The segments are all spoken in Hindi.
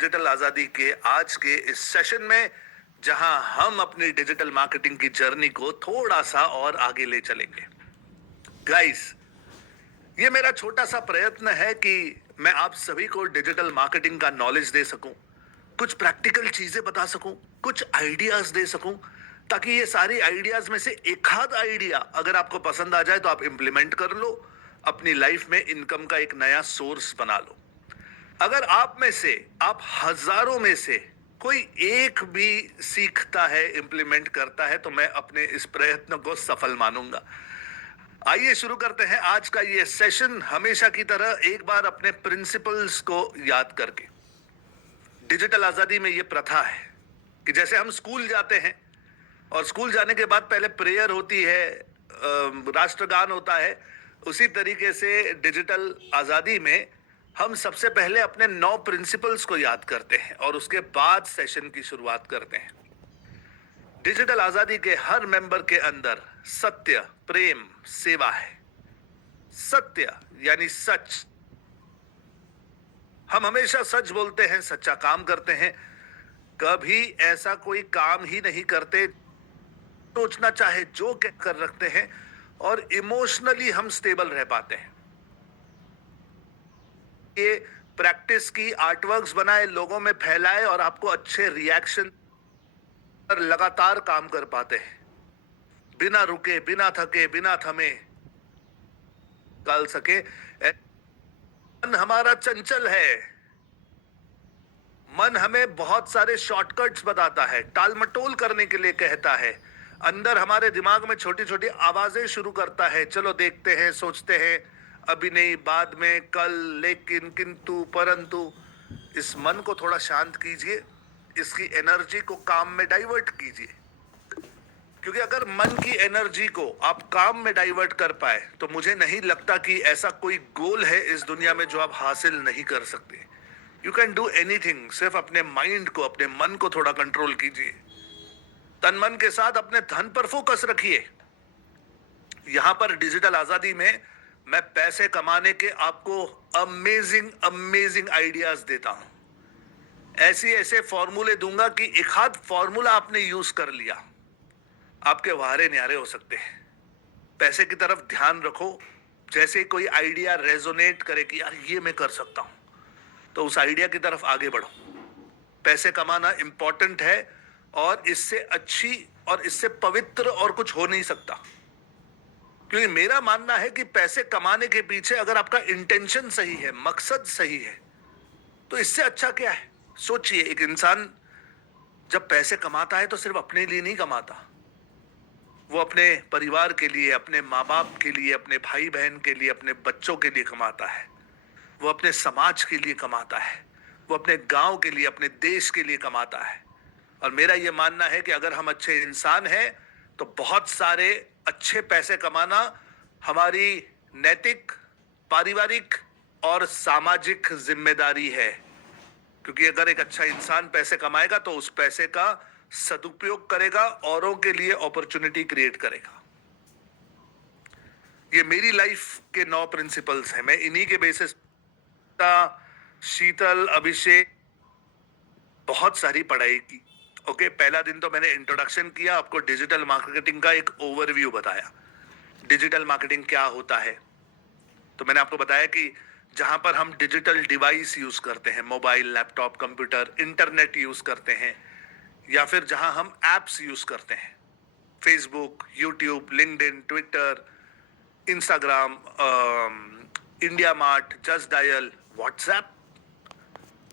डिजिटल आजादी के आज के इस सेशन में, जहां हम अपनी डिजिटल मार्केटिंग की जर्नी को थोड़ा सा और आगे ले चलेंगे। गाइस, ये मेरा छोटा सा प्रयत्न है कि मैं आप सभी को डिजिटल मार्केटिंग का नॉलेज दे सकूं, कुछ प्रैक्टिकल चीजें बता सकूं, कुछ आइडियाज दे सकूं, ताकि ये सारी आइडियाज में से एक आध आइडिया अगर आपको पसंद आ जाए तो आप इंप्लीमेंट कर लो, अपनी लाइफ में इनकम का एक नया सोर्स बना लो। अगर आप हजारों में से कोई एक भी सीखता है, इंप्लीमेंट करता है, तो मैं अपने इस प्रयत्न को सफल मानूंगा। आइए शुरू करते हैं आज का ये सेशन, हमेशा की तरह एक बार अपने प्रिंसिपल्स को याद करके। डिजिटल आजादी में ये प्रथा है कि जैसे हम स्कूल जाते हैं और स्कूल जाने के बाद पहले प्रेयर होती है, राष्ट्रगान होता है, उसी तरीके से डिजिटल आजादी में हम सबसे पहले अपने 9 प्रिंसिपल्स को याद करते हैं और उसके बाद सेशन की शुरुआत करते हैं। डिजिटल आजादी के हर मेंबर के अंदर सत्य, प्रेम, सेवा है। सत्य यानी सच। हम हमेशा सच बोलते हैं, सच्चा काम करते हैं, कभी ऐसा कोई काम ही नहीं करते सोचना चाहे जो कर रखते हैं, और इमोशनली हम स्टेबल रह पाते हैं। ये प्रैक्टिस की, आर्टवर्क्स बनाए, लोगों में फैलाए और आपको अच्छे रिएक्शन पर लगातार काम कर पाते हैं, बिना रुके, बिना थके, बिना थमे निकाल सके। मन हमारा चंचल है, मन हमें बहुत सारे शॉर्टकट्स बताता है, टालमटोल करने के लिए कहता है, अंदर हमारे दिमाग में छोटी छोटी आवाजें शुरू करता है, चलो देखते हैं, सोचते हैं, अभी नहीं, बाद में, कल, लेकिन, किंतु, परंतु। इस मन को थोड़ा शांत कीजिए, इसकी एनर्जी को काम में डाइवर्ट कीजिए, क्योंकि अगर मन की एनर्जी को आप काम में डाइवर्ट कर पाए तो मुझे नहीं लगता कि ऐसा कोई गोल है इस दुनिया में जो आप हासिल नहीं कर सकते। You can do anything. सिर्फ अपने माइंड को, अपने मन को थोड़ा कंट्रोल कीजिए, तन मन के साथ अपने धन पर फोकस रखिए। यहां पर डिजिटल आजादी में मैं पैसे कमाने के आपको अमेजिंग अमेजिंग आइडियाज देता हूं। ऐसे ऐसे फॉर्मूले दूंगा कि एक आध फॉर्मूला आपने यूज कर लिया, आपके वारे न्यारे हो सकते हैं। पैसे की तरफ ध्यान रखो, जैसे कोई आइडिया रेजोनेट करे कि यार ये मैं कर सकता हूं, तो उस आइडिया की तरफ आगे बढ़ो। पैसे कमाना इंपॉर्टेंट है, और इससे अच्छी और इससे पवित्र और कुछ हो नहीं सकता। क्योंकि मेरा मानना है कि पैसे कमाने के पीछे अगर आपका इंटेंशन सही है, मकसद सही है, तो इससे अच्छा क्या है। सोचिए, एक इंसान जब पैसे कमाता है तो सिर्फ अपने लिए नहीं कमाता, वो अपने परिवार के लिए, अपने माँ बाप के लिए, अपने भाई बहन के लिए, अपने बच्चों के लिए कमाता है, वो अपने समाज के लिए कमाता है, वो अपने गांव के लिए, अपने देश के लिए कमाता है। और मेरा ये मानना है कि अगर हम अच्छे इंसान हैं तो बहुत सारे अच्छे पैसे कमाना हमारी नैतिक, पारिवारिक और सामाजिक जिम्मेदारी है। क्योंकि अगर एक अच्छा इंसान पैसे कमाएगा तो उस पैसे का सदुपयोग करेगा, औरों के लिए अपॉर्चुनिटी क्रिएट करेगा। ये मेरी लाइफ के 9 प्रिंसिपल्स हैं। मैं इन्हीं के बेसिस शीतल, अभिषेक बहुत सारी पढ़ाई की। ओके, पहला दिन तो मैंने इंट्रोडक्शन किया, आपको डिजिटल मार्केटिंग का एक ओवरव्यू बताया। डिजिटल मार्केटिंग क्या होता है, तो मैंने आपको बताया कि जहां पर हम डिजिटल डिवाइस यूज करते हैं, mobile, laptop, computer, internet use करते हैं, या फिर जहां हम एप्स यूज करते हैं, Facebook, YouTube, LinkedIn, Twitter, Instagram, India mart, just dial, WhatsApp.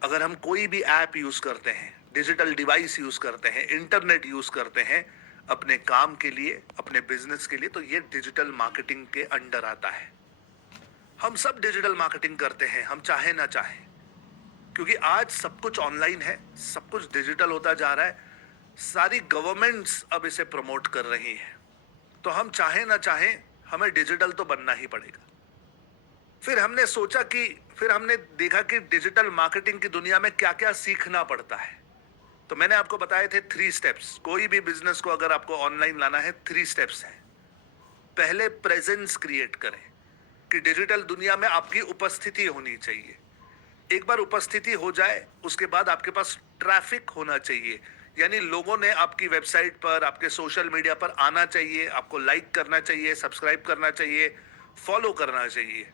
अगर हम कोई भी ऐप यूज करते हैं, डिजिटल डिवाइस यूज करते हैं, इंटरनेट यूज करते हैं अपने काम के लिए, अपने बिजनेस के लिए, तो ये डिजिटल मार्केटिंग के अंडर आता है। हम सब डिजिटल मार्केटिंग करते हैं, हम चाहे ना चाहे, क्योंकि आज सब कुछ ऑनलाइन है, सब कुछ डिजिटल होता जा रहा है। सारी गवर्नमेंट्स अब इसे प्रमोट कर रही हैं, तो हम चाहे ना चाहे हमें डिजिटल तो बनना ही पड़ेगा। फिर हमने देखा कि डिजिटल मार्केटिंग की दुनिया में क्या क्या सीखना पड़ता है। तो मैंने आपको बताए थे 3 स्टेप्स। कोई भी बिजनेस को अगर आपको ऑनलाइन लाना है, 3 स्टेप्स हैं। पहले प्रेजेंस क्रिएट करें कि डिजिटल दुनिया में आपकी उपस्थिति होनी चाहिए। एक बार उपस्थिति हो जाए उसके बाद आपके पास ट्रैफिक होना चाहिए, यानी लोगों ने आपकी वेबसाइट पर, आपके सोशल मीडिया पर आना चाहिए, आपको लाइक करना चाहिए, सब्सक्राइब करना चाहिए, फॉलो करना चाहिए।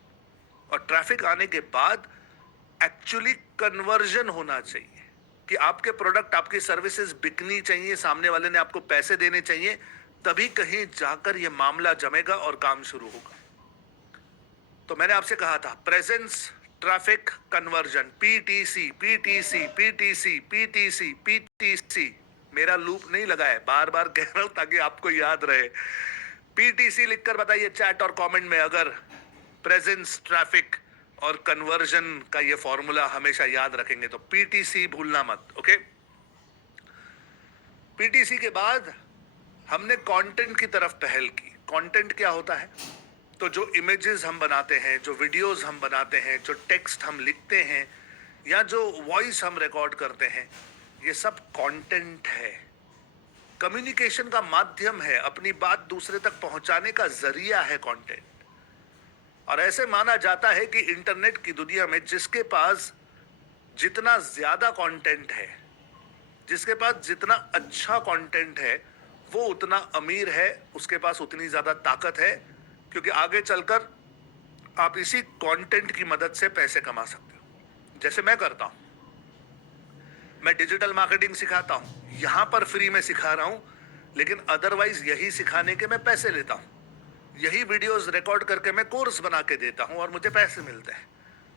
और ट्रैफिक आने के बाद एक्चुअली कन्वर्जन होना चाहिए कि आपके प्रोडक्ट, आपकी सर्विसेज बिकनी चाहिए, सामने वाले ने आपको पैसे देने चाहिए, तभी कहीं जाकर यह मामला जमेगा और काम शुरू होगा। तो मैंने आपसे कहा था presence, traffic, conversion, PTC PTC PTC PTC PTC. मेरा लूप नहीं लगा है, बार बार कह रहा हूं ताकि आपको याद रहे। पीटीसी लिखकर बताइए चैट और कमेंट में अगर प्रेजेंस, ट्रैफिक और कन्वर्जन का ये फॉर्मूला हमेशा याद रखेंगे तो। पीटीसी भूलना मत, ओके। पीटीसी के बाद हमने कंटेंट की तरफ पहल की। कंटेंट क्या होता है? तो जो इमेजेस हम बनाते हैं, जो वीडियोस हम बनाते हैं, जो टेक्स्ट हम लिखते हैं या जो वॉइस हम रिकॉर्ड करते हैं, ये सब कंटेंट है। कम्युनिकेशन का माध्यम है, अपनी बात दूसरे तक पहुंचाने का जरिया है कंटेंट। और ऐसे माना जाता है कि इंटरनेट की दुनिया में जिसके पास जितना ज्यादा कंटेंट है, जिसके पास जितना अच्छा कंटेंट है, वो उतना अमीर है, उसके पास उतनी ज्यादा ताकत है, क्योंकि आगे चलकर आप इसी कंटेंट की मदद से पैसे कमा सकते हो। जैसे मैं करता हूं, मैं डिजिटल मार्केटिंग सिखाता हूं, यहां पर फ्री में सिखा रहा हूं, लेकिन अदरवाइज यही सिखाने के मैं पैसे लेता हूं। यही वीडियोस रिकॉर्ड करके मैं कोर्स बना के देता हूं और मुझे पैसे मिलते हैं।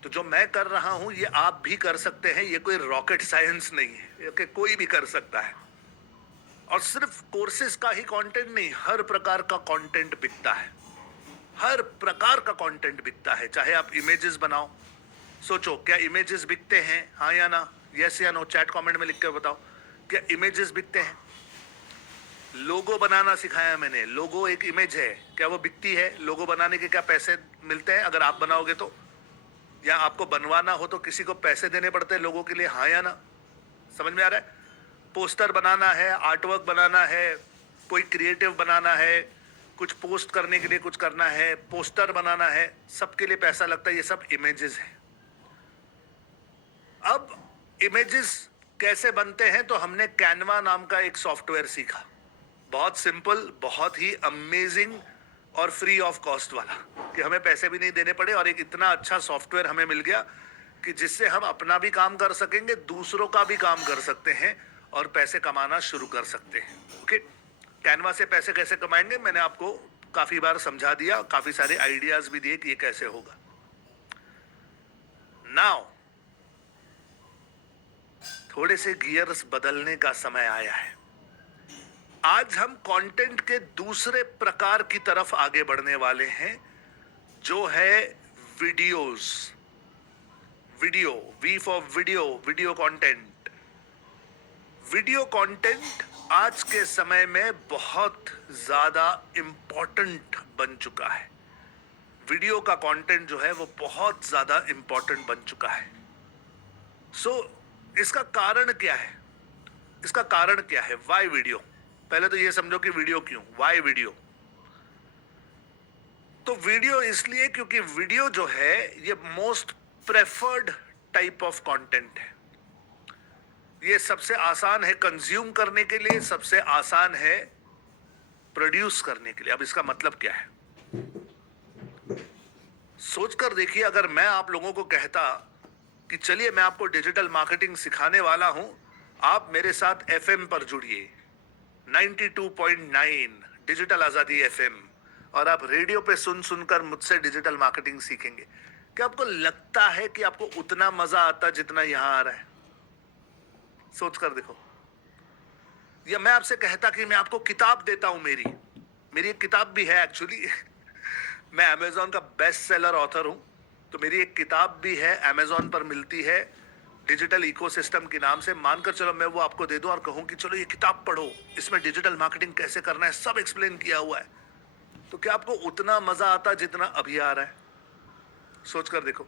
तो जो मैं कर रहा हूं ये आप भी कर सकते हैं, ये कोई रॉकेट साइंस नहीं है, ये कोई भी कर सकता है। और सिर्फ कोर्सेज का ही कंटेंट नहीं, हर प्रकार का कंटेंट बिकता है, हर प्रकार का कंटेंट बिकता है। चाहे आप इमेजेस बनाओ, सोचो क्या इमेजेस बिकते हैं? हाँ या ना, यस या नो, चैट कमेंट में लिख कर बताओ, क्या इमेजेस बिकते हैं? लोगो बनाना सिखाया मैंने, लोगो एक इमेज है, क्या वो बिकती है? लोगो बनाने के क्या पैसे मिलते हैं अगर आप बनाओगे तो? या आपको बनवाना हो तो किसी को पैसे देने पड़ते हैं लोगों के लिए? हाँ या ना? समझ में आ रहा है? पोस्टर बनाना है, आर्टवर्क बनाना है, कोई क्रिएटिव बनाना है, कुछ पोस्ट करने के लिए कुछ करना है, पोस्टर बनाना है, सबके लिए पैसा लगता है। ये सब इमेजेस है। अब इमेजेस कैसे बनते हैं? तो हमने कैनवा नाम का एक सॉफ्टवेयर सीखा, बहुत सिंपल, बहुत ही अमेजिंग और फ्री ऑफ कॉस्ट वाला, कि हमें पैसे भी नहीं देने पड़े और एक इतना अच्छा सॉफ्टवेयर हमें मिल गया कि जिससे हम अपना भी काम कर सकेंगे, दूसरों का भी काम कर सकते हैं और पैसे कमाना शुरू कर सकते हैं। ओके, कैनवा से पैसे कैसे कमाएंगे मैंने आपको काफी बार समझा दिया, काफी सारे आइडियाज भी दिए कि ये कैसे होगा। नाउ थोड़े से गियर्स बदलने का समय आया है। आज हम कंटेंट के दूसरे प्रकार की तरफ आगे बढ़ने वाले हैं, जो है videos. Video, V for video, video content. Video content आज के समय में बहुत ज्यादा इंपॉर्टेंट बन चुका है। वीडियो का कंटेंट जो है वो बहुत ज्यादा इंपॉर्टेंट बन चुका है। इसका कारण क्या है? इसका कारण क्या है? Why video? पहले तो ये समझो कि वीडियो क्यों, वाई वीडियो? तो वीडियो इसलिए क्योंकि वीडियो जो है ये most preferred type of content है। ये सबसे आसान है कंज्यूम करने के लिए, सबसे आसान है प्रोड्यूस करने के लिए। अब इसका मतलब क्या है? सोचकर देखिए, अगर मैं आप लोगों को कहता कि चलिए मैं आपको डिजिटल मार्केटिंग सिखाने वाला हूं, आप मेरे साथ एफएम पर जुड़िए 92.9 डिजिटल आजादी एफएम, और आप रेडियो पे सुन सुनकर मुझसे डिजिटल मार्केटिंग सीखेंगे, क्या आपको लगता है कि आपको उतना मजा आता जितना यहां आ रहा है? सोचकर देखो। या मैं आपसे कहता कि मैं आपको किताब देता हूं, मेरी एक किताब भी है एक्चुअली मैं अमेजॉन का बेस्ट सेलर ऑथर हूं, तो मेरी एक किताब भी है, अमेजॉन पर मिलती है, डिजिटल इकोसिस्टम के नाम से। मानकर चलो मैं वो आपको दे दूं और कहूं कि चलो ये किताब पढ़ो, इसमें डिजिटल मार्केटिंग कैसे करना है सब एक्सप्लेन किया हुआ है, तो क्या आपको उतना मजा आता जितना अभी आ रहा है? सोचकर देखो।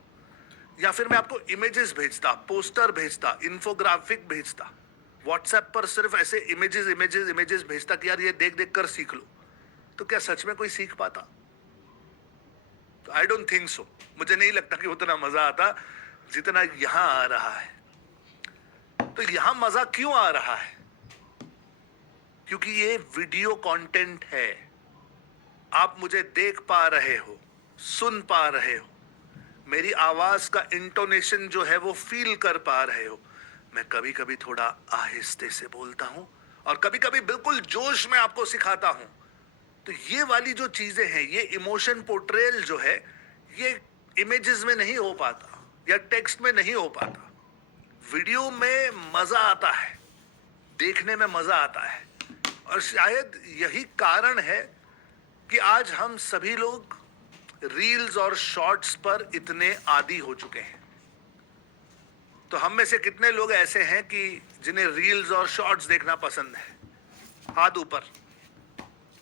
या फिर मैं आपको इमेजेस भेजता, पोस्टर भेजता, इंफोग्राफिक भेजता, व्हाट्सएप पर सिर्फ ऐसे इमेजेस इमेजेस इमेजेस भेजता कि यार ये देख देख कर सीख लो, तो क्या सच में कोई सीख पाता? तो आई डोंट थिंक सो। मुझे नहीं लगता कि उतना मजा आता जितना यहां आ रहा है। तो यहां मजा क्यों आ रहा है? क्योंकि ये वीडियो कंटेंट है। आप मुझे देख पा रहे हो, सुन पा रहे हो, मेरी आवाज का इंटोनेशन जो है वो फील कर पा रहे हो। मैं कभी कभी थोड़ा आहिस्ते से बोलता हूं और कभी कभी बिल्कुल जोश में आपको सिखाता हूं। तो ये वाली जो चीजें हैं, ये इमोशन पोर्ट्रेयल जो है, ये इमेजेस में नहीं हो पाता या टेक्स्ट में नहीं हो पाता। वीडियो में मजा आता है, देखने में मजा आता है। और शायद यही कारण है कि आज हम सभी लोग रील्स और शॉर्ट्स पर इतने आदी हो चुके हैं। तो हम में से कितने लोग ऐसे हैं कि जिन्हें रील्स और शॉर्ट्स देखना पसंद है? हाथ ऊपर।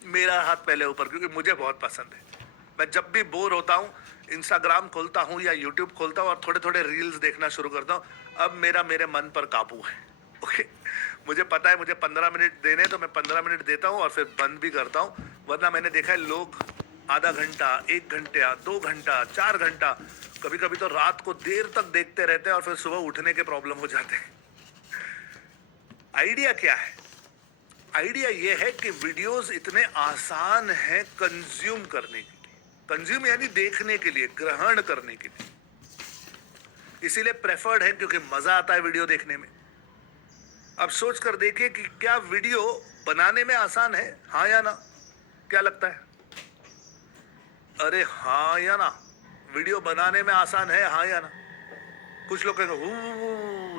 मेरा हाथ पहले ऊपर, क्योंकि मुझे बहुत पसंद है। मैं जब भी बोर होता हूं, इंस्टाग्राम खोलता हूं या यूट्यूब खोलता हूं और थोड़े थोड़े रील्स देखना शुरू करता हूं। अब मेरे मन पर काबू है। ओके, मुझे पता है मुझे 15 मिनट देने, तो मैं 15 मिनट देता हूं और फिर बंद भी करता हूं। वरना मैंने देखा है लोग आधा घंटा, 1 घंटा, 2 घंटा, 4 घंटा, कभी कभी तो रात को देर तक देखते रहते हैं और फिर सुबह उठने के प्रॉब्लम हो जाते हैं। आइडिया क्या है? आइडिया ये है कि वीडियोस इतने आसान हैं कंज्यूम करने के लिए। कंज्यूम यानी देखने के लिए, ग्रहण करने के लिए। इसीलिए प्रेफर्ड है, क्योंकि मजा आता है वीडियो देखने में। अब सोच कर देखिए कि क्या वीडियो बनाने में आसान है, हाँ या ना? क्या लगता है? अरे हाँ या ना? वीडियो बनाने में आसान है, हाँ या ना? कुछ लोग कहेंगे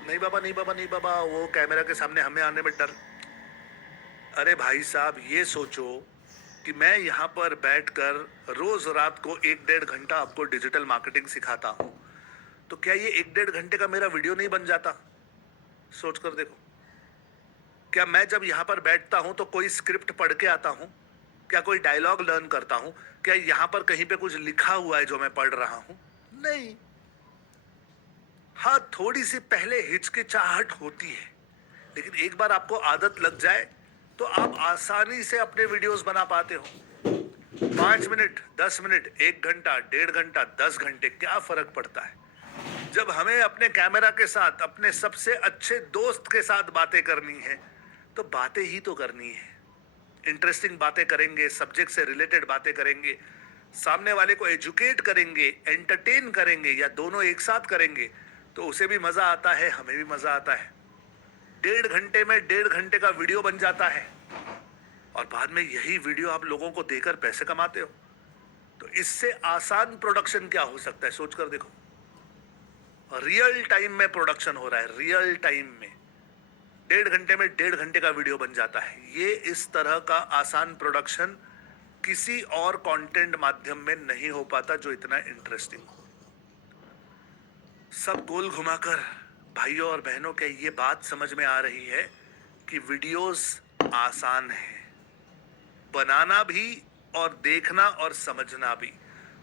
नहीं बाबा, नहीं बाबा, नहीं बाबा, वो कैमरा के सामने हमें आने में डर। अरे भाई साहब, ये सोचो कि मैं यहां पर बैठकर रोज रात को 1-1.5 घंटा आपको डिजिटल मार्केटिंग सिखाता हूं, तो क्या ये 1-1.5 घंटे का मेरा वीडियो नहीं बन जाता? सोच कर देखो। क्या मैं जब यहां पर बैठता हूं तो कोई स्क्रिप्ट पढ़ के आता हूं? क्या कोई डायलॉग लर्न करता हूं? क्या यहां पर कहीं पे कुछ लिखा हुआ है जो मैं पढ़ रहा हूं? नहीं। हाँ, थोड़ी सी पहले हिचकिचाहट होती है, लेकिन एक बार आपको आदत लग जाए तो आप आसानी से अपने वीडियोस बना पाते हो। 5 मिनट, 10 मिनट, 1 घंटा, 1.5 घंटा, 10 घंटे, क्या फर्क पड़ता है? जब हमें अपने कैमरा के साथ अपने सबसे अच्छे दोस्त के साथ बातें करनी है, तो बातें ही तो करनी है। इंटरेस्टिंग बातें करेंगे, सब्जेक्ट से रिलेटेड बातें करेंगे, सामने वाले को एजुकेट करेंगे, एंटरटेन करेंगे, या दोनों एक साथ करेंगे, तो उसे भी मजा आता है, हमें भी मजा आता है। 1.5 घंटे में 1.5 घंटे का वीडियो बन जाता है और बाद में यही वीडियो आप लोगों को देकर पैसे कमाते हो। तो इससे आसान प्रोडक्शन क्या हो सकता है? सोचकर देखो। रियल टाइम में प्रोडक्शन हो रहा है, रियल टाइम में 1.5 घंटे में 1.5 घंटे का वीडियो बन जाता है। ये इस तरह का आसान प्रोडक्शन किसी और कंटेंट माध्यम में नहीं हो पाता जो इतना इंटरेस्टिंग हो। सब गोल घुमाकर भाइयों और बहनों के ये बात समझ में आ रही है कि वीडियोस आसान है, बनाना भी और देखना और समझना भी,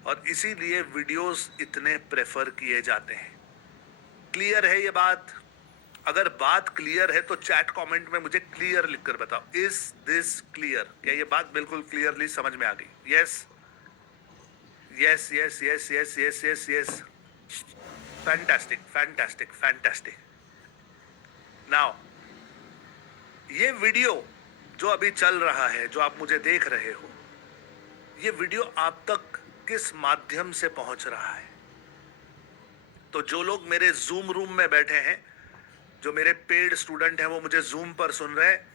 और इसीलिए वीडियोस इतने प्रेफर किए जाते हैं। क्लियर है ये बात? अगर बात क्लियर है तो चैट कमेंट में मुझे क्लियर लिखकर बताओ, इज दिस क्लियर? क्या ये बात बिल्कुल क्लियरली समझ में आ गई? Yes, yes, yes, yes, yes, yes, yes, yes. Fantastic, fantastic, fantastic. Now ये वीडियो जो अभी चल रहा है, जो आप मुझे देख रहे हो, ये वीडियो आप तक किस माध्यम से पहुंच रहा है? तो जो लोग मेरे जूम रूम में बैठे हैं, जो मेरे पेड स्टूडेंट हैं, वो मुझे जूम पर सुन रहे हैं,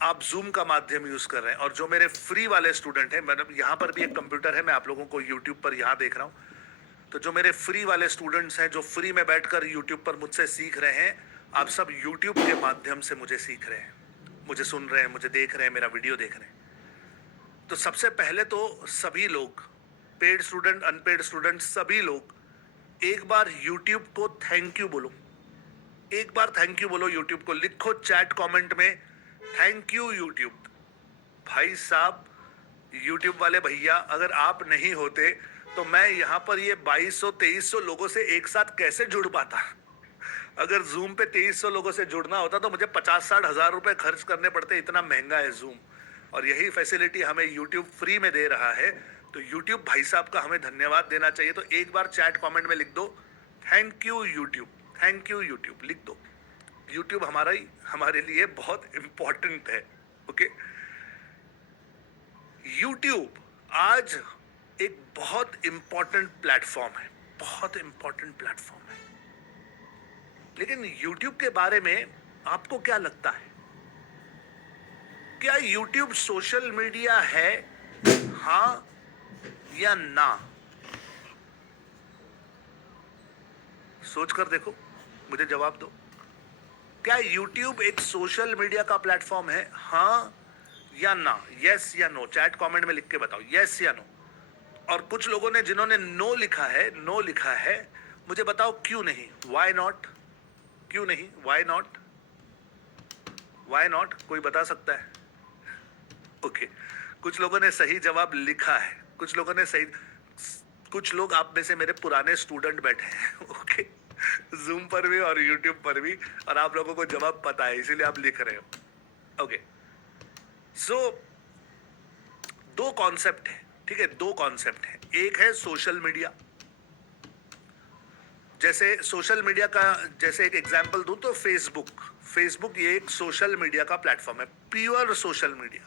आप जूम का माध्यम यूज कर रहे हैं। और जो मेरे फ्री वाले स्टूडेंट हैं, मतलब यहां पर भी एक कंप्यूटर है, मैं आप लोगों को यूट्यूब पर यहां देख रहा हूं, तो जो मेरे फ्री वाले स्टूडेंट्स हैं, जो फ्री में बैठकर यूट्यूब पर मुझसे सीख रहे हैं, आप सब यूट्यूब के माध्यम से मुझे सीख रहे हैं, मुझे सुन रहे हैं, मुझे देख रहे हैं, मेरा वीडियो देख रहे हैं। तो सबसे पहले तो सभी लोग, पेड स्टूडेंट, अनपेड स्टूडेंट, सभी लोग एक बार यूट्यूब को थैंक यू बोलो। एक बार थैंक यू बोलो यूट्यूब को। लिखो चैट कमेंट में, थैंक यू यूट्यूब। भाई साहब, यूट्यूब वाले भैया, अगर आप नहीं होते तो मैं यहां पर ये 2200-2300 लोगों से एक साथ कैसे जुड़ पाता? अगर जूम पे 2300 लोगों से जुड़ना होता तो मुझे 50-60 हजार रुपए खर्च करने पड़ते, इतना महंगा है जूम। और यही फैसिलिटी हमें यूट्यूब फ्री में दे रहा है। तो यूट्यूब भाई साहब का हमें धन्यवाद देना चाहिए। तो एक बार चैट कमेंट में लिख दो, thank you YouTube, thank you YouTube लिख दो। यूट्यूब हमारे लिए बहुत इंपॉर्टेंट है। ओके, यूट्यूब आज एक बहुत इंपॉर्टेंट प्लेटफॉर्म है, बहुत इंपॉर्टेंट प्लेटफॉर्म है। लेकिन यूट्यूब के बारे में आपको क्या लगता है? क्या यूट्यूब सोशल मीडिया है, हाँ या ना? सोच कर देखो, मुझे जवाब दो। क्या यूट्यूब एक सोशल मीडिया का प्लेटफॉर्म है, हाँ या ना? यस या नो, चैट कमेंट में लिख के बताओ, यस या नो। और कुछ लोगों ने जिन्होंने नो लिखा है, नो लिखा है, मुझे बताओ क्यों नहीं, व्हाई नॉट? क्यों नहीं, व्हाई नॉट? व्हाई नॉट, कोई बता सकता है? ओके, कुछ लोगों ने सही जवाब लिखा है, कुछ लोगों ने सही, कुछ लोग आप में से मेरे पुराने स्टूडेंट बैठे हैं ओके, जूम पर भी और यूट्यूब पर भी, और आप लोगों को जवाब पता है इसीलिए आप लिख रहे हो। ओके, सो दो कॉन्सेप्ट है, ठीक है, दो कॉन्सेप्ट है। एक है सोशल मीडिया, जैसे सोशल मीडिया का जैसे एक एग्जांपल दूं तो फेसबुक ये एक सोशल मीडिया का प्लेटफॉर्म है, प्योर सोशल मीडिया।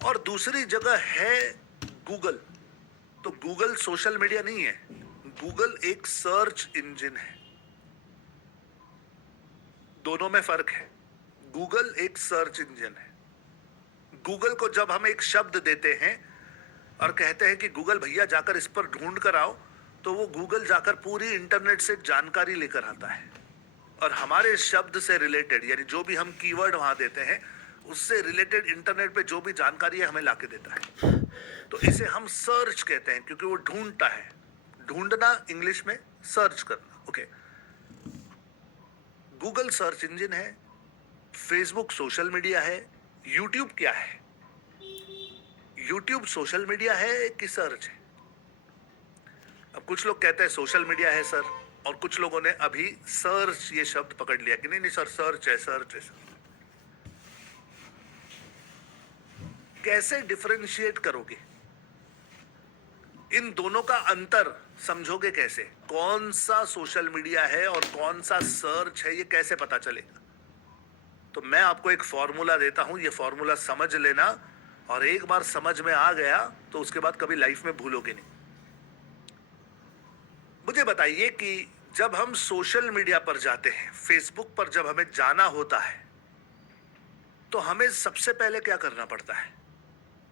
और दूसरी जगह है गूगल। तो गूगल सोशल मीडिया नहीं है, गूगल एक सर्च इंजन है। दोनों में फर्क है। गूगल एक सर्च इंजन है। गूगल को जब हम एक शब्द देते हैं और कहते हैं कि गूगल भैया जाकर इस पर ढूंढ कर आओ, तो वो गूगल जाकर पूरी इंटरनेट से जानकारी लेकर आता है और हमारे शब्द से रिलेटेड, यानी जो भी हम कीवर्ड वहां देते हैं उससे रिलेटेड इंटरनेट पे जो भी जानकारी है हमें लाके देता है। तो इसे हम सर्च कहते हैं क्योंकि वो ढूंढता है। ढूंढना इंग्लिश में सर्च करना। ओके, गूगल सर्च इंजन है, फेसबुक सोशल मीडिया है, यूट्यूब क्या है? यूट्यूब सोशल मीडिया है कि सर्च है? अब कुछ लोग कहते हैं सोशल मीडिया है सर, और कुछ लोगों ने अभी सर्च ये शब्द पकड़ लिया कि नहीं नहीं सर सर्च है, सर्च है सर। कैसे डिफरेंशिएट करोगे? इन दोनों का अंतर समझोगे कैसे? कौन सा सोशल मीडिया है और कौन सा सर्च है, ये कैसे पता चलेगा? तो मैं आपको एक फॉर्मूला देता हूं, ये फॉर्मूला समझ लेना, और एक बार समझ में आ गया तो उसके बाद कभी लाइफ में भूलोगे नहीं। मुझे बताइए कि जब हम सोशल मीडिया पर जाते हैं, फेसबुक पर जब हमें जाना होता है, तो हमें सबसे पहले क्या करना पड़ता है?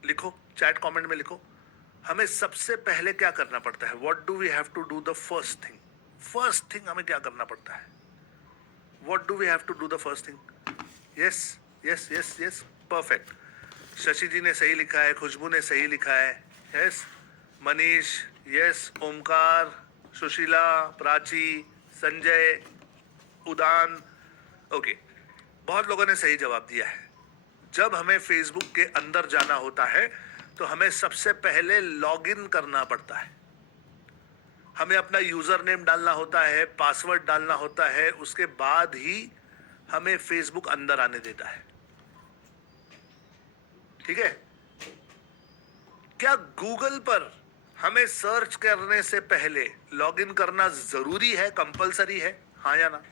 लिखो, चैट कमेंट में लिखो, हमें सबसे पहले क्या करना पड़ता है? What do we have to do the first thing? First thing हमें क्या करना पड़ता है? What do we have to do the first thing? Yes yes yes yes, perfect. Shashi ji ने सही लिखा है, खुशबू ने सही लिखा है, yes. Manish yes, Omkar, Sushila, Prachi, Sanjay, Udan, okay, बहुत लोगों ने सही जवाब दिया है। जब हमें फेसबुक के अंदर जाना होता है तो हमें सबसे पहले लॉगिन करना पड़ता है। हमें अपना यूजर नेम डालना होता है, पासवर्ड डालना होता है, उसके बाद ही हमें फेसबुक अंदर आने देता है। ठीक है? क्या गूगल पर हमें सर्च करने से पहले लॉगिन करना जरूरी है, कंपलसरी है, हाँ या ना?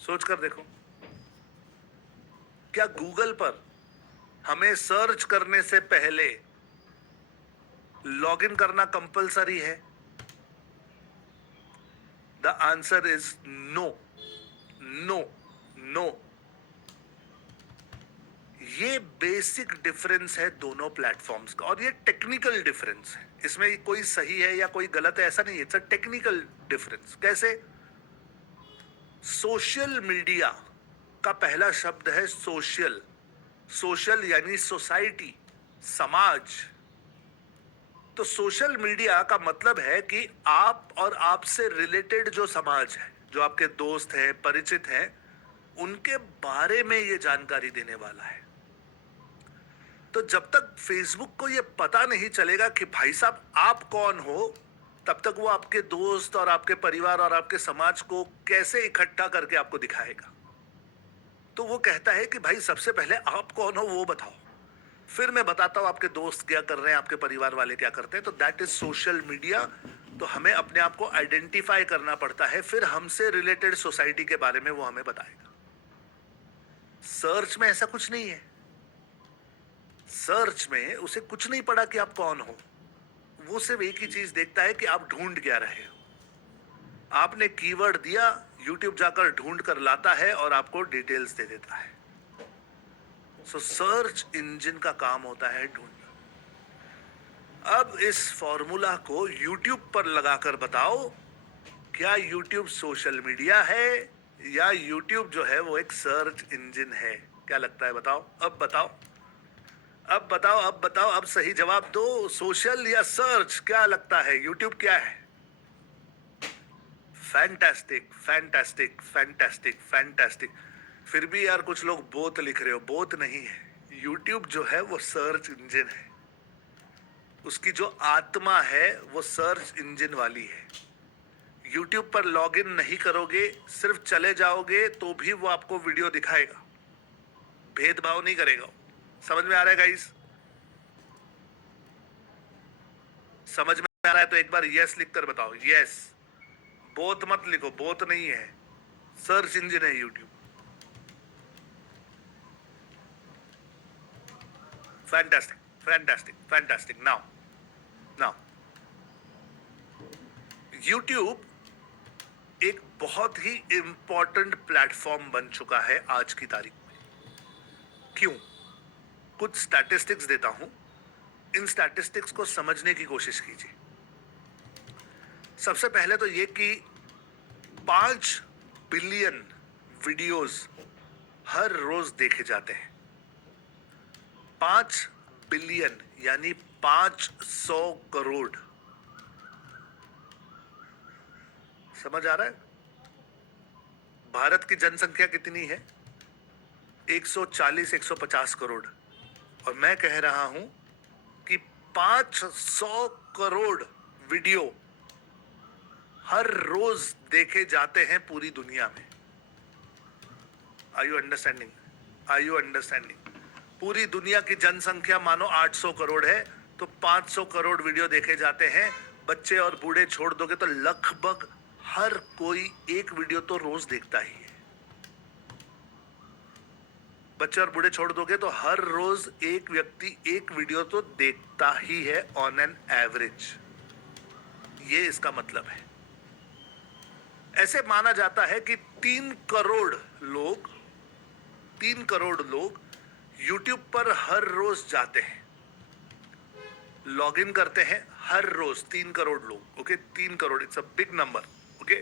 सोच कर देखो। क्या गूगल पर हमें सर्च करने से पहले लॉगिन करना कंपलसरी है? The answer is no, no, no. ये बेसिक डिफरेंस है दोनों प्लेटफॉर्म्स का, और ये टेक्निकल डिफरेंस है। इसमें कोई सही है या कोई गलत है ऐसा नहीं है, इट्स अ टेक्निकल डिफरेंस। कैसे? सोशल मीडिया का पहला शब्द है सोशल। सोशल यानी सोसाइटी, समाज। तो सोशल मीडिया का मतलब है कि आप और आपसे रिलेटेड जो समाज है, जो आपके दोस्त हैं, परिचित हैं, उनके बारे में ये जानकारी देने वाला है। तो जब तक फेसबुक को ये पता नहीं चलेगा कि भाई साहब आप कौन हो, तब तक वो आपके दोस्त और आपके परिवार और आपके समाज को कैसे इकट्ठा करके आपको दिखाएगा? तो वो कहता है कि भाई सबसे पहले आप कौन हो वो बताओ, फिर मैं बताता हूं आपके दोस्त क्या कर रहे हैं, आपके परिवार वाले क्या करते हैं। तो दैट इज सोशल मीडिया तो हमें अपने आप को आइडेंटिफाई करना पड़ता है, फिर हमसे रिलेटेड सोसाइटी के बारे में वो हमें बताएगा। सर्च में ऐसा कुछ नहीं है। सर्च में उसे कुछ नहीं पड़ा कि आप कौन हो, वो सिर्फ एक ही चीज देखता है कि आप ढूंढ क्या रहे हो। आपने कीवर्ड दिया, यूट्यूब जाकर ढूंढ कर लाता है और आपको डिटेल्स दे देता है। सो सर्च इंजन का काम होता है ढूंढना। अब इस फॉर्मूला को यूट्यूब पर लगाकर बताओ, क्या यूट्यूब सोशल मीडिया है या यूट्यूब जो है वो एक सर्च इंजन है? क्या लगता है? बताओ, अब बताओ, अब बताओ, अब बताओ, अब सही जवाब दो। सोशल या सर्च, क्या लगता है? यूट्यूब क्या है? Fantastic, fantastic, fantastic, fantastic. फिर भी यार कुछ लोग बोथ लिख रहे हो। बोथ नहीं है। यूट्यूब जो है वो सर्च इंजन है। उसकी जो आत्मा है वो सर्च इंजन वाली है। यूट्यूब पर लॉगिन नहीं करोगे, सिर्फ चले जाओगे तो भी वो आपको वीडियो दिखाएगा, भेदभाव नहीं करेगा। समझ में आ रहा है गाइस? समझ में आ रहा है तो एक बार यस लिख कर बताओ। यस। बोथ मत लिखो, बोथ नहीं है, सर्च इंजन है YouTube. Fantastic, fantastic, fantastic. Now now YouTube एक बहुत ही इंपॉर्टेंट प्लेटफॉर्म बन चुका है आज की तारीख में। क्यों? कुछ स्टैटिस्टिक्स देता हूं, इन स्टैटिस्टिक्स को समझने की कोशिश कीजिए। सबसे पहले तो ये कि 5 बिलियन वीडियोस हर रोज देखे जाते हैं। 5 बिलियन यानी 500 करोड़। समझ आ रहा है? भारत की जनसंख्या कितनी है? 140-150 करोड़। और मैं कह रहा हूं कि 500 करोड़ वीडियो हर रोज देखे जाते हैं पूरी दुनिया में। Are you understanding? Are you understanding? पूरी दुनिया की जनसंख्या मानो 800 करोड़ है, तो 500 करोड़ वीडियो देखे जाते हैं। बच्चे और बूढ़े छोड़ दोगे तो लगभग हर कोई एक वीडियो तो रोज देखता ही है। बच्चे और बूढ़े छोड़ दोगे तो हर रोज एक व्यक्ति एक वीडियो तो देखता ही है ऑन एन एवरेज। ये इसका मतलब है। ऐसे माना जाता है कि 3 करोड़ लोग YouTube पर हर रोज जाते हैं, लॉगिन करते हैं हर रोज। 3 करोड़ लोग। Okay, 3 crore, it's a big number. Okay,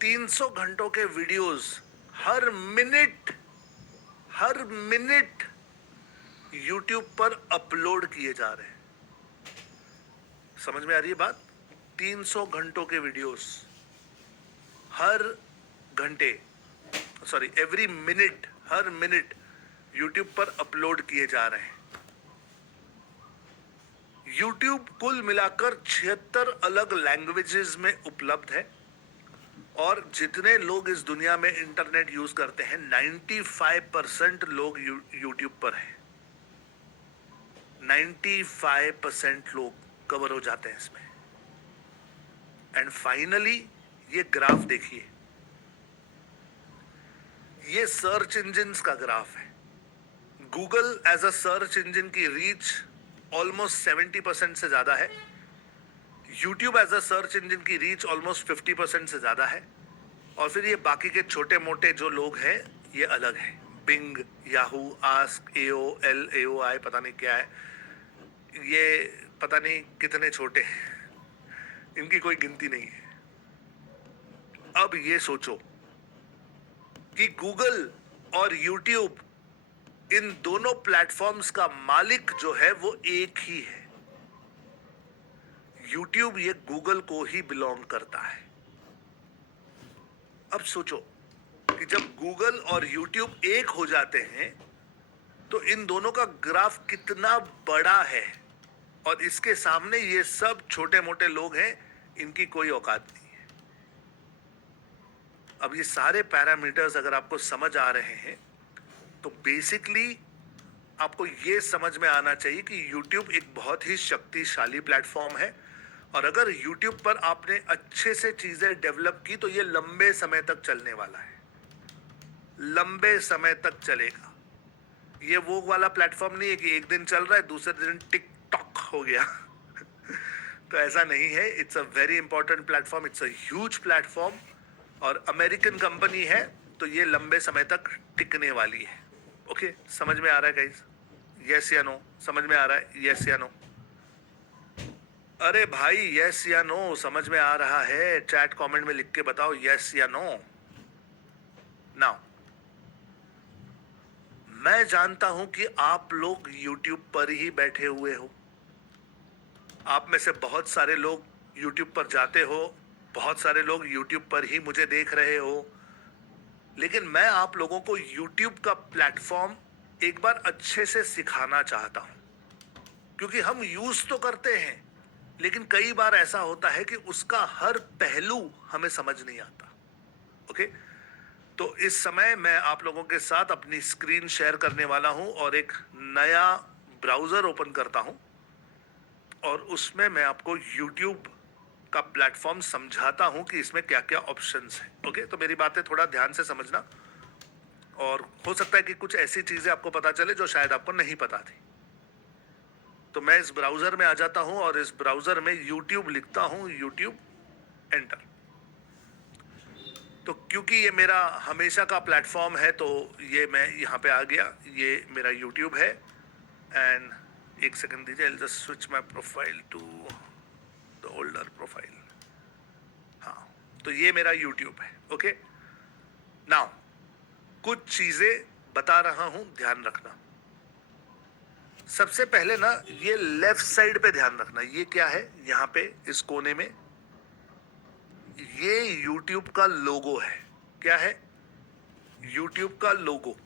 300 घंटों के वीडियोस हर मिनट YouTube पर अपलोड किए जा रहे हैं। समझ में आ रही है बात? 300 घंटों के वीडियोस हर घंटे, सॉरी एवरी मिनट, हर मिनट YouTube पर अपलोड किए जा रहे हैं। YouTube कुल मिलाकर 76 अलग लैंग्वेजेस में उपलब्ध है। और जितने लोग इस दुनिया में इंटरनेट यूज करते हैं, 95% लोग YouTube पर हैं। 95% लोग कवर हो जाते हैं इसमें। एंड फाइनली ये ग्राफ देखिए, ये सर्च इंजिन्स का ग्राफ है। Google as a search engine की रीच ऑलमोस्ट 70% से ज्यादा है। YouTube as a search engine की रीच ऑलमोस्ट 50% से ज्यादा है। और फिर ये बाकी के छोटे मोटे जो लोग हैं ये अलग है। Bing, Yahoo, Ask, AOL, AOI, पता नहीं क्या है ये, पता नहीं कितने छोटे हैं, इनकी कोई गिनती नहीं है। अब ये सोचो कि गूगल और यूट्यूब, इन दोनों प्लेटफॉर्म्स का मालिक जो है वो एक ही है। यूट्यूब ये गूगल को ही बिलोंग करता है। अब सोचो कि जब गूगल और यूट्यूब एक हो जाते हैं तो इन दोनों का ग्राफ कितना बड़ा है, और इसके सामने ये सब छोटे मोटे लोग हैं, इनकी कोई औकात नहीं है। अब ये सारे पैरामीटर्स अगर आपको समझ आ रहे हैं तो बेसिकली आपको ये समझ में आना चाहिए कि YouTube एक बहुत ही शक्तिशाली प्लेटफॉर्म है। और अगर YouTube पर आपने अच्छे से चीजें डेवलप की तो ये लंबे समय तक चलने वाला है, लंबे समय तक चलेगा। ये वो वाला प्लेटफॉर्म नहीं है कि एक दिन चल रहा है दूसरे दिन टिकटॉक हो गया। तो ऐसा नहीं है। It's a very important platform, it's a huge platform और अमेरिकन कंपनी है, तो ये लंबे समय तक टिकने वाली है। ओके, समझ में आ रहा है गाइस? यस या नो? समझ में आ रहा है? यस या नो? अरे भाई यस या नो समझ में आ रहा है? चैट कमेंट में लिख के बताओ यस या नो। नाउ मैं जानता हूं कि आप लोग YouTube पर ही बैठे हुए हो। आप में से बहुत सारे लोग YouTube पर जाते हो, बहुत सारे लोग YouTube पर ही मुझे देख रहे हो। लेकिन मैं आप लोगों को YouTube का प्लेटफॉर्म एक बार अच्छे से सिखाना चाहता हूं, क्योंकि हम यूज तो करते हैं लेकिन कई बार ऐसा होता है कि उसका हर पहलू हमें समझ नहीं आता। ओके, तो इस समय मैं आप लोगों के साथ अपनी स्क्रीन शेयर करने वाला हूं और एक नया ब्राउजर ओपन करता हूं और उसमें मैं आपको YouTube का प्लेटफॉर्म समझाता हूं कि इसमें क्या क्या ऑप्शंस हैं। ओके, तो मेरी बातें थोड़ा ध्यान से समझना और हो सकता है कि कुछ ऐसी चीजें आपको पता चले जो शायद आपको नहीं पता थी। तो मैं इस ब्राउजर में आ जाता हूं और इस ब्राउजर में YouTube लिखता हूं, YouTube एंटर। तो क्योंकि ये मेरा हमेशा का प्लेटफॉर्म है तो ये मैं यहाँ पे आ गया, ये मेरा YouTube है। एंड एक सेकंड दीजिए, I just switch my profile to the older profile. हाँ, तो ये मेरा YouTube है। ओके, नाउ कुछ चीजें बता रहा हूं, ध्यान रखना। सबसे पहले ना ये लेफ्ट साइड पे ध्यान रखना। ये क्या है? यहाँ पे इस कोने में ये YouTube का लोगो है। क्या है? YouTube का लोगो।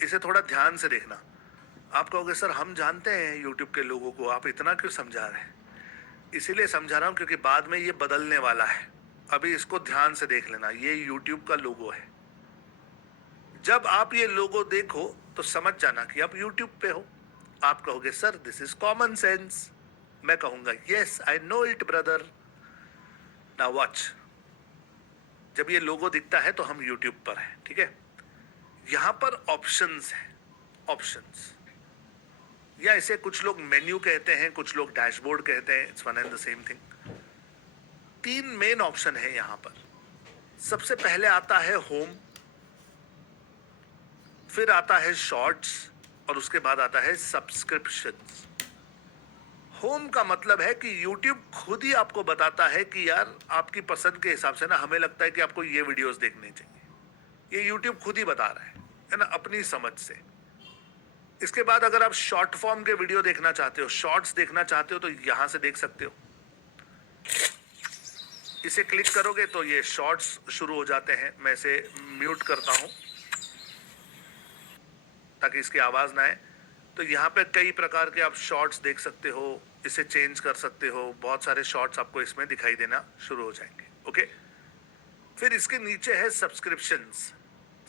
इसे थोड़ा ध्यान से देखना। आप कहोगे सर हम जानते हैं YouTube के लोगो को, आप इतना क्यों समझा रहे हैं? इसीलिए समझा रहा हूं क्योंकि बाद में ये बदलने वाला है। अभी इसको ध्यान से देख लेना। ये YouTube का लोगो है। जब आप ये लोगो देखो तो समझ जाना कि आप YouTube पे हो। आप कहोगे sir this is common sense. मैं कहूंगा yes I know it brother. Now watch, जब ये लोगो दिखता है तो हम YouTube पर हैं, ठीक है? यहां पर ऑप्शंस हैं, ऑप्शंस, या इसे कुछ लोग मेन्यू कहते हैं, कुछ लोग डैशबोर्ड कहते हैं। It's one and the same thing. 3 main option है यहां पर। सबसे पहले आता है होम, फिर आता है शॉर्ट्स और उसके बाद आता है सब्सक्रिप्शंस। होम का मतलब है कि YouTube खुद ही आपको बताता है कि यार आपकी पसंद के हिसाब से ना हमें लगता है कि आपको ये वीडियोस देखने चाहिए। ये YouTube खुद ही बता रहा है ना, अपनी समझ से। इसके बाद अगर आप शॉर्ट फॉर्म के वीडियो देखना चाहते हो, शॉर्ट्स देखना चाहते हो, तो यहां से देख सकते हो। इसे क्लिक करोगे तो ये शॉर्ट्स शुरू हो जाते हैं। मैं इसे म्यूट करता हूं ताकि इसकी आवाज ना आए। तो यहाँ पे कई प्रकार के आप शॉर्ट्स देख सकते हो, इसे चेंज कर सकते हो। बहुत सारे शॉर्ट्स आपको इसमें दिखाई देना शुरू हो जाएंगे। ओके, फिर इसके नीचे है सब्सक्रिप्शंस।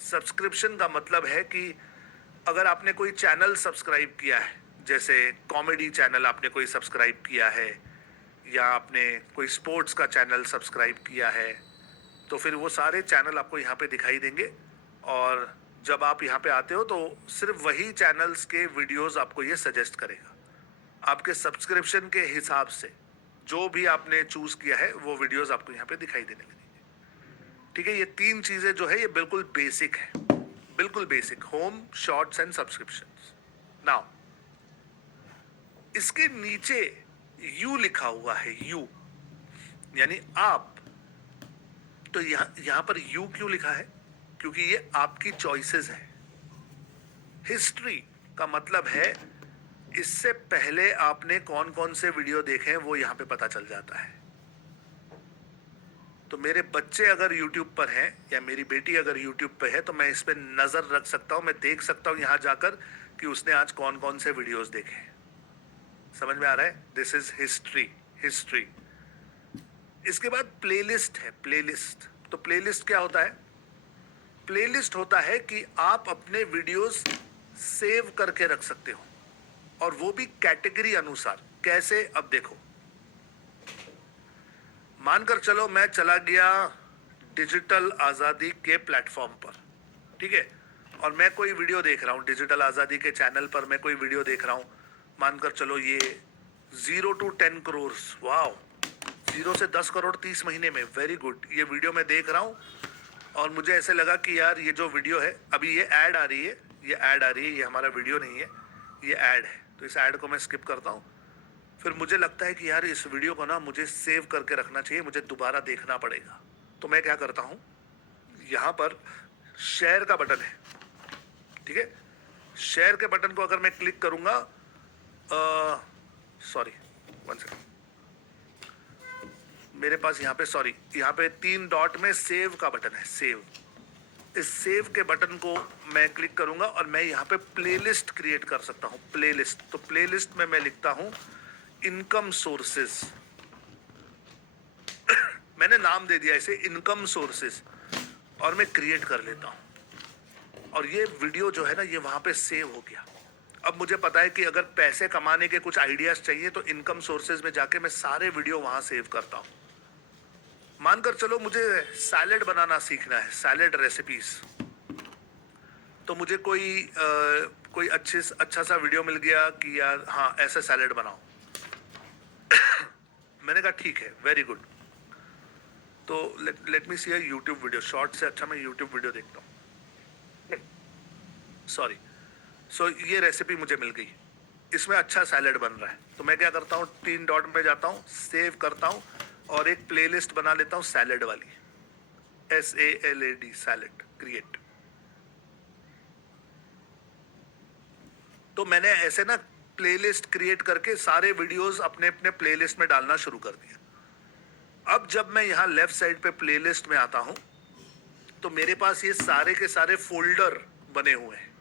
सब्सक्रिप्शन का मतलब है कि अगर आपने कोई चैनल सब्सक्राइब किया है, जैसे कॉमेडी चैनल आपने कोई सब्सक्राइब किया है या आपने कोई स्पोर्ट्स का चैनल सब्सक्राइब किया है, तो फिर वो सारे चैनल आपको यहाँ पे दिखाई देंगे। और जब आप यहाँ पे आते हो तो सिर्फ वही चैनल्स के वीडियोस आपको ये सजेस्ट करेगा। आपके सब्सक्रिप्शन के हिसाब से जो भी आपने चूज किया है वो वीडियोस आपको यहाँ पे दिखाई देने लगेंगे। ठीक है, ये 3 चीजें जो है ये बिल्कुल बेसिक है, बिल्कुल basic. Home, shorts and subscriptions. Now इसके नीचे यू लिखा हुआ है, यू यानी आप। तो यहां पर यू क्यों लिखा है? क्योंकि ये आपकी चॉइसेस है। हिस्ट्री का मतलब है इससे पहले आपने कौन कौन से वीडियो देखे हैं वो यहां पे पता चल जाता है। तो मेरे बच्चे अगर YouTube पर हैं या मेरी बेटी अगर YouTube पे है तो मैं इस पे नजर रख सकता हूं, मैं देख सकता हूं यहां जाकर कि उसने आज कौन कौन से वीडियोस देखे हैं। समझ में आ रहा है? This is history, history. इसके बाद प्लेलिस्ट है, प्लेलिस्ट। तो प्लेलिस्ट क्या होता है? प्लेलिस्ट होता है कि आप अपने वीडियोस सेव करके रख सकते हो और वो भी कैटेगरी अनुसार। कैसे? अब देखो, मानकर चलो मैं चला गया डिजिटल आज़ादी के प्लेटफॉर्म पर, ठीक है, और मैं कोई वीडियो देख रहा हूँ डिजिटल आज़ादी के चैनल पर, मैं कोई वीडियो देख रहा हूँ, मानकर चलो ये 0 to 10 करोड़, वाह, 0 से 10 करोड़ 30 महीने में, वेरी गुड। ये वीडियो मैं देख रहा हूँ और मुझे ऐसे लगा कि यार ये जो वीडियो है, अभी ये ऐड आ रही है, ये ऐड आ रही है, ये हमारा वीडियो नहीं है, ये ऐड है, तो इस ऐड को मैं स्किप करता हूँ। फिर मुझे लगता है कि यार इस वीडियो को ना मुझे सेव करके रखना चाहिए, मुझे दोबारा देखना पड़ेगा। तो मैं क्या करता हूँ, यहाँ पर शेयर का बटन है, ठीक है, शेयर के बटन को अगर मैं क्लिक करूंगा, सॉरी, वन सेकंड, मेरे पास यहाँ पे, सॉरी, यहाँ पे 3 डॉट में सेव का बटन है, सेव। इस सेव के बटन को मैं क्लिक करूंगा और मैं यहाँ पे प्लेलिस्ट क्रिएट कर सकता हूँ, प्लेलिस्ट। तो प्लेलिस्ट में मैं लिखता हूँ इनकम सोर्सेस, मैंने नाम दे दिया इसे इनकम सोर्सेस, और मैं क्रिएट कर लेता हूँ। और ये वीडियो जो है ना, ये वहाँ पे सेव हो गया। अब मुझे पता है कि अगर पैसे कमाने के कुछ आइडियाज चाहिए तो इनकम सोर्सेज में जाके मैं सारे वीडियो वहाँ सेव करता हूँ। मानकर चलो मुझे सैलेड बनाना सीखना है, सैलेड रेसिपीज, तो मुझे कोई अच्छा सा वीडियो मिल गया कि यार हाँ ऐसे सैलेड बनाओ। मैंने कहा ठीक है, वेरी गुड, तो let me see a YouTube video, short से अच्छा मैं यूट्यूब वीडियो देखता हूँ, सॉरी। सो ये रेसिपी मुझे मिल गई, इसमें अच्छा सैलेड बन रहा है, तो मैं क्या करता हूँ, 3 डॉट में जाता हूँ, सेव करता हूँ और एक प्लेलिस्ट बना लेता हूँ सैलेड वाली, SALAD, सैलेड, क्रिएट। तो मैंने ऐसे ना प्लेलिस्ट क्रिएट करके सारे वीडियोस अपने अपने प्लेलिस्ट में डालना शुरू कर दिया। अब जब मैं यहाँ लेफ्ट साइड पे प्लेलिस्ट में आता हूँ तो मेरे पास ये सारे के सारे फोल्डर बने हुए हैं।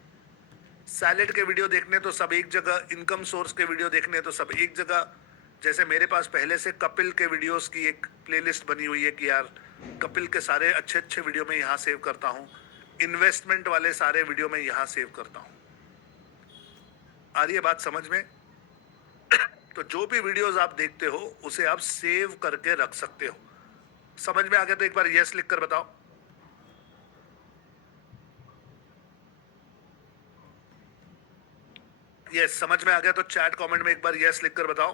सैलेड के वीडियो देखने तो सब एक जगह, इनकम सोर्स के वीडियो देखने तो सब एक जगह। जैसे मेरे पास पहले से कपिल के वीडियोस की एक प्लेलिस्ट बनी हुई है कि यार कपिल के सारे अच्छे अच्छे वीडियो में यहाँ सेव करता हूँ, इन्वेस्टमेंट वाले सारे वीडियो में यहाँ सेव करता हूँ। आ रही है बात समझ में? तो जो भी वीडियोस आप देखते हो उसे आप सेव करके रख सकते हो। समझ में आ गया तो एक बार यस लिख कर बताओ। यस, समझ में आ गया तो चैट कमेंट में एक बार यस लिख कर बताओ।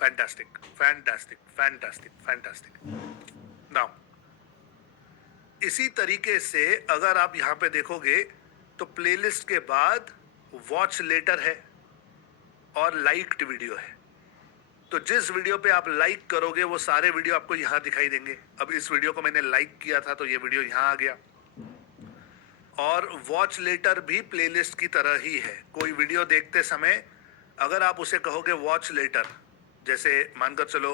Fantastic, fantastic, fantastic, fantastic. Now इसी तरीके से अगर आप यहां पे देखोगे तो प्लेलिस्ट के बाद वॉच लेटर है और लाइक्ड वीडियो है। तो जिस वीडियो पे आप लाइक करोगे वो सारे वीडियो आपको यहां दिखाई देंगे। अब इस वीडियो को मैंने लाइक किया था तो ये वीडियो यहां आ गया। और वॉच लेटर भी प्लेलिस्ट की तरह ही है। कोई वीडियो देखते समय अगर आप उसे कहोगे वॉच लेटर, जैसे मानकर चलो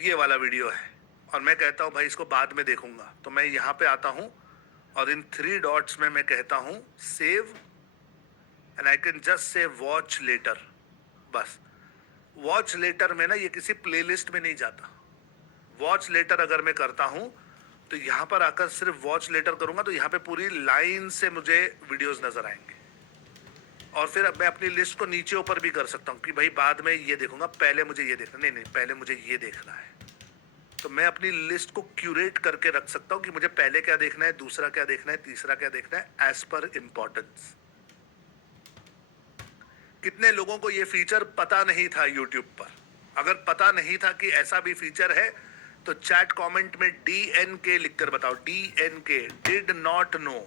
ये वाला वीडियो है और मैं कहता हूं भाई इसको बाद में देखूंगा, तो मैं यहां पे आता हूं और इन 3 डॉट्स में मैं कहता हूं save and I can just say watch later. बस वॉच लेटर में ना ये किसी प्लेलिस्ट में नहीं जाता। वॉच लेटर अगर मैं करता हूं तो यहां पर आकर सिर्फ वॉच लेटर करूंगा तो यहां पे पूरी लाइन से मुझे वीडियोस नजर आएंगे। और फिर अब मैं अपनी लिस्ट को नीचे ऊपर भी कर सकता हूं कि भाई बाद में ये देखूंगा, पहले मुझे ये देखना, नहीं पहले मुझे ये देखना है। तो मैं अपनी लिस्ट को क्यूरेट करके रख सकता हूं कि मुझे पहले क्या देखना है, दूसरा क्या देखना है, तीसरा क्या देखना है, एज पर इंपॉर्टेंस। कितने लोगों को ये फीचर पता नहीं था यूट्यूब पर? अगर पता नहीं था कि ऐसा भी फीचर है तो चैट कमेंट में DNK लिखकर बताओ। DNK, did not know,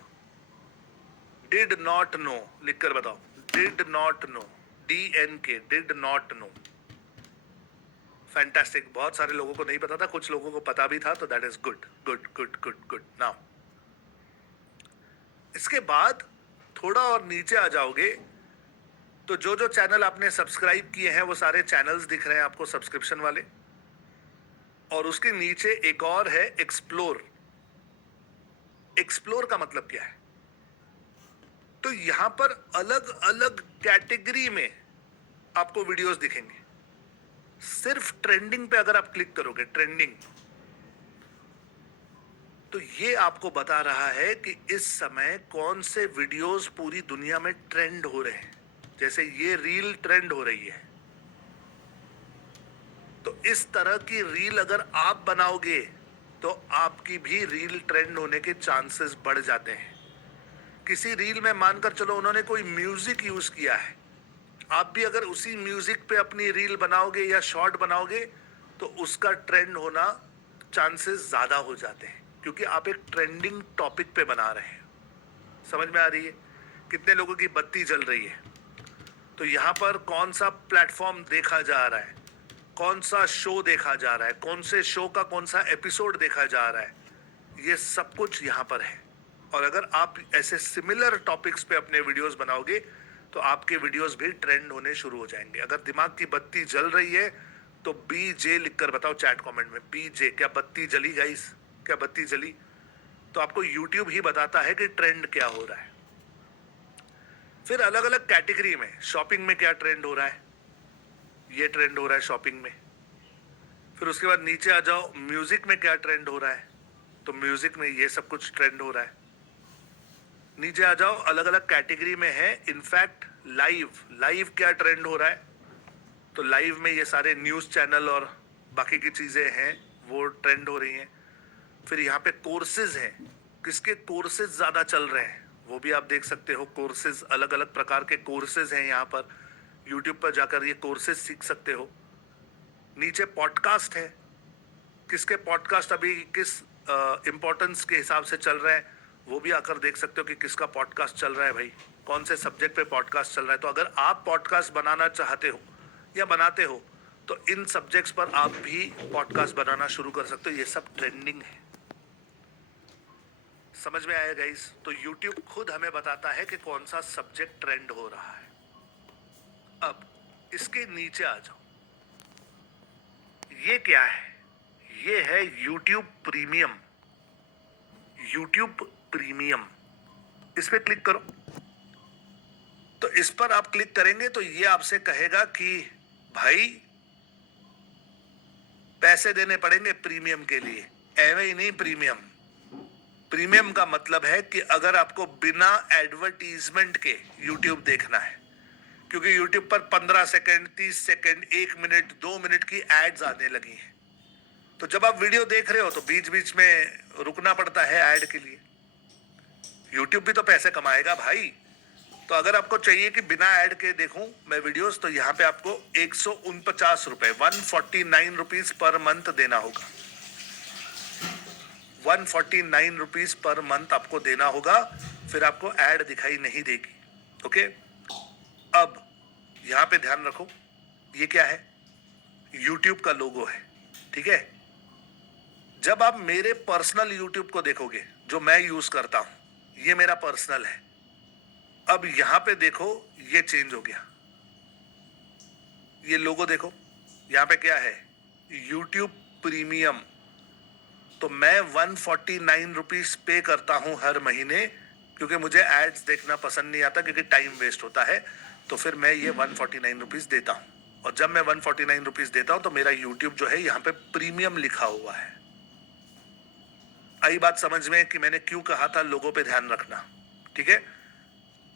did not know लिखकर बताओ। Did not know, DNK, did not know. Fantastic, बहुत सारे लोगों को नहीं पता था, कुछ लोगों को पता भी था, तो that is good good good good good. Now इसके बाद थोड़ा और नीचे आ जाओगे तो जो जो चैनल आपने सब्सक्राइब किए हैं वो सारे चैनल्स दिख रहे हैं आपको, सब्सक्रिप्शन वाले। और उसके नीचे एक और है एक्सप्लोर। एक्सप्लोर का मतलब क्या है? तो यहां पर अलग अलग कैटेगरी में आपको वीडियोस दिखेंगे। सिर्फ ट्रेंडिंग पे अगर आप क्लिक करोगे, ट्रेंडिंग, तो ये आपको बता रहा है कि इस समय कौन से वीडियोस पूरी दुनिया में ट्रेंड हो रहे हैं। जैसे ये रील ट्रेंड हो रही है, तो इस तरह की रील अगर आप बनाओगे तो आपकी भी रील ट्रेंड होने के चांसेस बढ़ जाते हैं। किसी रील में मानकर चलो उन्होंने कोई म्यूजिक यूज किया है, आप भी अगर उसी म्यूजिक पे अपनी रील बनाओगे या शॉर्ट बनाओगे तो उसका ट्रेंड होना चांसेस ज्यादा हो जाते हैं, क्योंकि आप एक ट्रेंडिंग टॉपिक पे बना रहे हैं। समझ में आ रही है? कितने लोगों की बत्ती जल रही है, तो यहाँ पर कौन सा प्लेटफॉर्म देखा जा रहा है, कौन सा शो देखा जा रहा है, कौन से शो का कौन सा एपिसोड देखा जा रहा है, ये सब कुछ यहाँ पर है। और अगर आप ऐसे सिमिलर टॉपिक्स पे अपने वीडियोस बनाओगे तो आपके वीडियोस भी ट्रेंड होने शुरू हो जाएंगे। अगर दिमाग की बत्ती जल रही है तो BJ लिखकर बताओ चैट कमेंट में, BJ क्या बत्ती जली गाइस, क्या बत्ती जली? तो आपको यूट्यूब ही बताता है कि ट्रेंड क्या हो रहा है। फिर अलग अलग कैटेगरी में, शॉपिंग में क्या ट्रेंड हो रहा है, ये ट्रेंड हो रहा है शॉपिंग में। फिर उसके बाद नीचे आ जाओ, म्यूजिक में क्या ट्रेंड हो रहा है, तो म्यूजिक में ये सब कुछ ट्रेंड हो रहा है। नीचे आ जाओ, अलग अलग कैटेगरी में है। इनफैक्ट लाइव क्या ट्रेंड हो रहा है, तो लाइव में ये सारे न्यूज चैनल और बाकी की चीजें हैं, वो ट्रेंड हो रही हैं। फिर यहाँ पे कोर्सेज हैं, किसके कोर्सेज ज्यादा चल रहे हैं वो भी आप देख सकते हो। कोर्सेज, अलग अलग प्रकार के कोर्सेज हैं यहाँ पर, यूट्यूब पर जाकर ये कोर्सेज सीख सकते हो। नीचे पॉडकास्ट है, किसके पॉडकास्ट अभी किस इंपॉर्टेंस के हिसाब से चल रहे हैं वो भी आकर देख सकते हो कि किसका पॉडकास्ट चल रहा है भाई, कौन से सब्जेक्ट पे पॉडकास्ट चल रहा है। तो अगर आप पॉडकास्ट बनाना चाहते हो या बनाते हो तो इन सब्जेक्ट्स पर आप भी पॉडकास्ट बनाना शुरू कर सकते हो। ये सब ट्रेंडिंग है। समझ में आया गाइस? तो YouTube खुद हमें बताता है कि कौन सा सब्जेक्ट ट्रेंड हो रहा है। अब इसके नीचे आ जाओ, ये क्या है? ये है YouTube प्रीमियम। YouTube प्रीमियम, इस पे क्लिक करो। तो इस पर आप क्लिक करेंगे तो ये आपसे कहेगा कि भाई पैसे देने पड़ेंगे प्रीमियम के लिए। एवं ही नहीं, प्रीमियम का मतलब है कि अगर आपको बिना एडवर्टीजमेंट के YouTube देखना है, क्योंकि YouTube पर 15 सेकंड, 30 सेकंड, 1 मिनट, 2 मिनट की एड्स आने लगी हैं। तो जब आप वीडियो देख रहे हो तो बीच बीच में रुकना पड़ता है ऐड के लिए। YouTube भी तो पैसे कमाएगा भाई। तो अगर आपको चाहिए कि बिना ऐड के देखूं मैं वीडियोस, तो यहाँ पे आपको 149 रुपए, 149 रुपीज पर मंथ देना होगा। 149 रुपीज पर मंथ आपको देना होगा, फिर आपको ऐड दिखाई नहीं देगी। ओके, अब यहां पे ध्यान रखो, ये क्या है? YouTube का लोगो है, ठीक है। जब आप मेरे पर्सनल YouTube को देखोगे, जो मैं यूज करता हूं, ये मेरा पर्सनल है। अब यहां पे देखो, ये चेंज हो गया। ये लोगो देखो, यहां पे क्या है? YouTube premium. तो मैं 149 रुपीज पे करता हूं हर महीने, क्योंकि मुझे एड्स देखना पसंद नहीं आता, क्योंकि टाइम वेस्ट होता है। तो फिर मैं ये 149 रुपीज देता हूं। और जब मैं 149 रुपीज देता हूं तो मेरा YouTube जो है यहाँ पे प्रीमियम लिखा हुआ है। आई बात समझ में कि मैंने क्यों कहा था लोगों पे ध्यान रखना? ठीक है,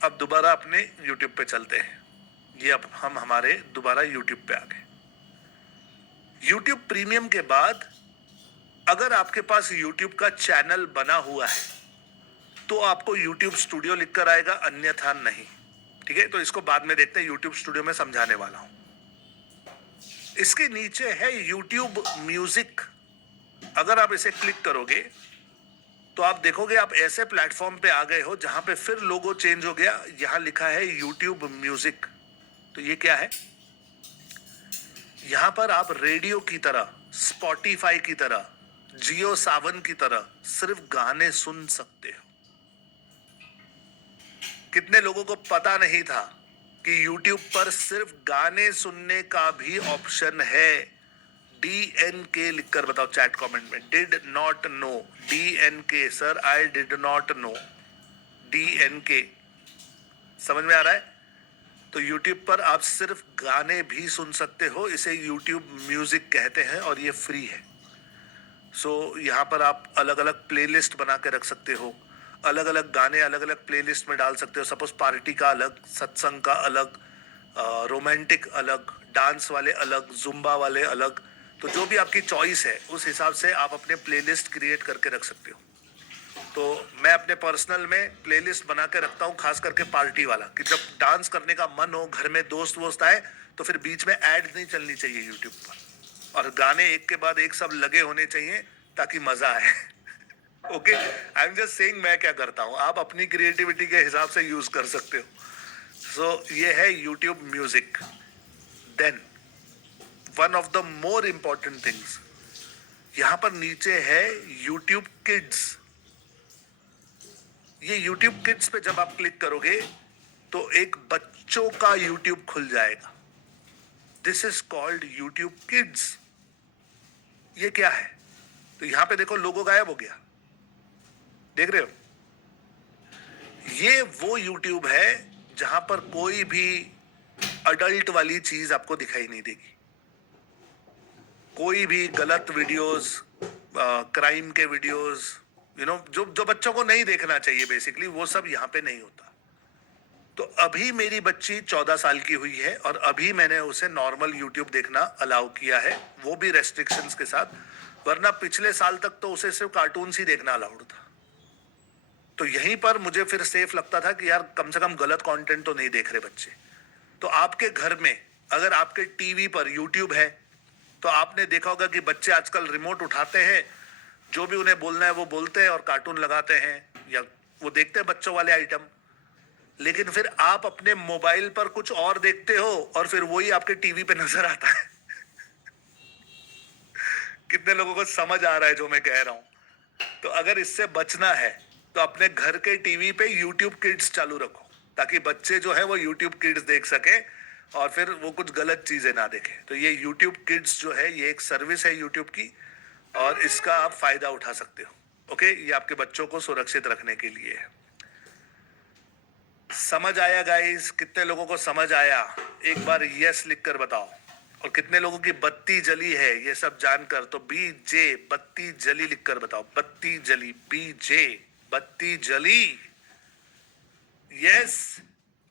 अब दोबारा अपने YouTube पे चलते हैं। ये अब हम हमारे दोबारा YouTube पे आ गए। YouTube प्रीमियम के बाद अगर आपके पास YouTube का चैनल बना हुआ है तो आपको YouTube स्टूडियो लिखकर आएगा, अन्यथा नहीं। ठीक है, तो इसको बाद में देखते हैं, YouTube स्टूडियो में समझाने वाला हूं। इसके नीचे है YouTube म्यूजिक। अगर आप इसे क्लिक करोगे तो आप देखोगे आप ऐसे प्लेटफॉर्म पे आ गए हो जहां पे फिर लोगो चेंज हो गया, यहां लिखा है YouTube म्यूजिक। तो ये क्या है? यहां पर आप रेडियो की तरह, स्पॉटिफाई की तरह, जियो सावन की तरह सिर्फ गाने सुन सकते हो। कितने लोगों को पता नहीं था कि YouTube पर सिर्फ गाने सुनने का भी ऑप्शन है? DNK लिखकर बताओ चैट कमेंट में, did not know. DNK sir, I did not know. DNK समझ में आ रहा है? तो YouTube पर आप सिर्फ गाने भी सुन सकते हो, इसे YouTube म्यूजिक कहते हैं और ये फ्री है। सो यहाँ पर आप अलग अलग प्लेलिस्ट बना के रख सकते हो, अलग अलग गाने अलग अलग प्लेलिस्ट में डाल सकते हो। सपोज पार्टी का अलग, सत्संग का अलग, रोमांटिक अलग, डांस वाले अलग, जुम्बा वाले अलग, तो जो भी आपकी चॉइस है उस हिसाब से आप अपने प्लेलिस्ट क्रिएट करके रख सकते हो। तो मैं अपने पर्सनल में प्लेलिस्ट बना के रखता हूँ, खास करके पार्टी वाला, कि जब डांस करने का मन हो, घर में दोस्त वोस्त आए, तो फिर बीच में ऐड नहीं चलनी चाहिए यूट्यूब पर, और गाने एक के बाद एक सब लगे होने चाहिए ताकि मजा आए। Okay, I am just saying मैं क्या करता हूँ, आप अपनी क्रिएटिविटी के हिसाब से यूज कर सकते हो। सो ये है YouTube music. Then one of the more important things, यहां पर नीचे है यूट्यूब किड्स। ये YouTube किड्स पे जब आप क्लिक करोगे तो एक बच्चों का YouTube खुल जाएगा। This is called YouTube kids. ये क्या है? तो यहां पे देखो लोगो गायब हो गया, देख रहे हो? ये वो YouTube है जहां पर कोई भी अडल्ट वाली चीज आपको दिखाई नहीं देगी। कोई भी गलत वीडियोस, क्राइम के वीडियोस, जो जो बच्चों को नहीं देखना चाहिए, बेसिकली वो सब यहाँ पे नहीं होता। तो अभी मेरी बच्ची 14 साल की हुई है और अभी मैंने उसे नॉर्मल यूट्यूब देखना अलाउ किया है, वो भी रेस्ट्रिक्शंस के साथ, वरना पिछले साल तक तो उसे सिर्फ कार्टून्स ही देखना अलाउड था। तो यहीं पर मुझे फिर सेफ लगता था कि यार कम से कम गलत कंटेंट तो नहीं देख रहे बच्चे। तो आपके घर में अगर आपके टीवी पर यूट्यूब है तो आपने देखा होगा कि बच्चे आजकल रिमोट उठाते हैं, जो भी उन्हें बोलना है वो बोलते हैं और कार्टून लगाते हैं या वो देखते हैं बच्चों वाले आइटम। लेकिन फिर आप अपने मोबाइल पर कुछ और देखते हो और फिर वही आपके टीवी पे नजर आता है। कितने लोगों को समझ आ रहा है जो मैं कह रहा हूं? तो अगर इससे बचना है तो अपने घर के टीवी पे यूट्यूब किड्स चालू रखो, ताकि बच्चे जो है वो यूट्यूब किड्स देख सके और फिर वो कुछ गलत चीजें ना देखें। तो ये यूट्यूब किड्स जो है ये एक सर्विस है यूट्यूब की और इसका आप फायदा उठा सकते हो। ओके, ये आपके बच्चों को सुरक्षित रखने के लिए है। समझ आया गाइस? कितने लोगों को समझ आया? एक बार यस लिख कर बताओ। और कितने लोगों की बत्ती जली है ये सब जानकर? तो BJ बत्ती जली लिख कर बताओ। बत्ती जली, BJ बत्ती जली। Yes,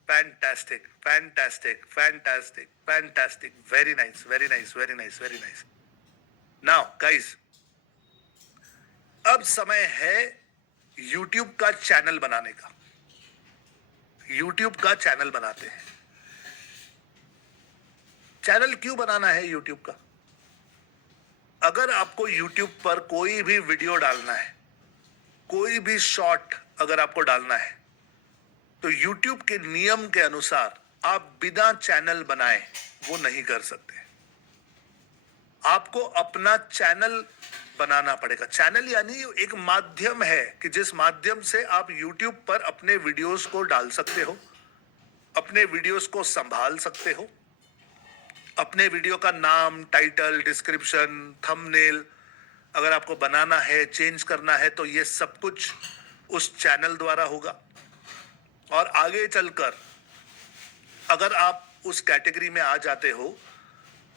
fantastic fantastic fantastic fantastic, very nice very nice very nice very nice. Now guys, अब समय है YouTube का चैनल बनाने का। YouTube का चैनल बनाते हैं। चैनल क्यों बनाना है YouTube का? अगर आपको YouTube पर कोई भी वीडियो डालना है, कोई भी शॉर्ट अगर आपको डालना है, तो YouTube के नियम के अनुसार आप बिना चैनल बनाए वो नहीं कर सकते। आपको अपना चैनल बनाना पड़ेगा। चैनल यानी एक माध्यम है कि जिस माध्यम से आप YouTube पर अपने वीडियोस को डाल सकते हो, अपने वीडियोस को संभाल सकते हो, अपने वीडियो का नाम, टाइटल, डिस्क्रिप्शन, थंबनेल अगर आपको बनाना है, चेंज करना है, तो ये सब कुछ उस चैनल द्वारा होगा। और आगे चलकर अगर आप उस कैटेगरी में आ जाते हो,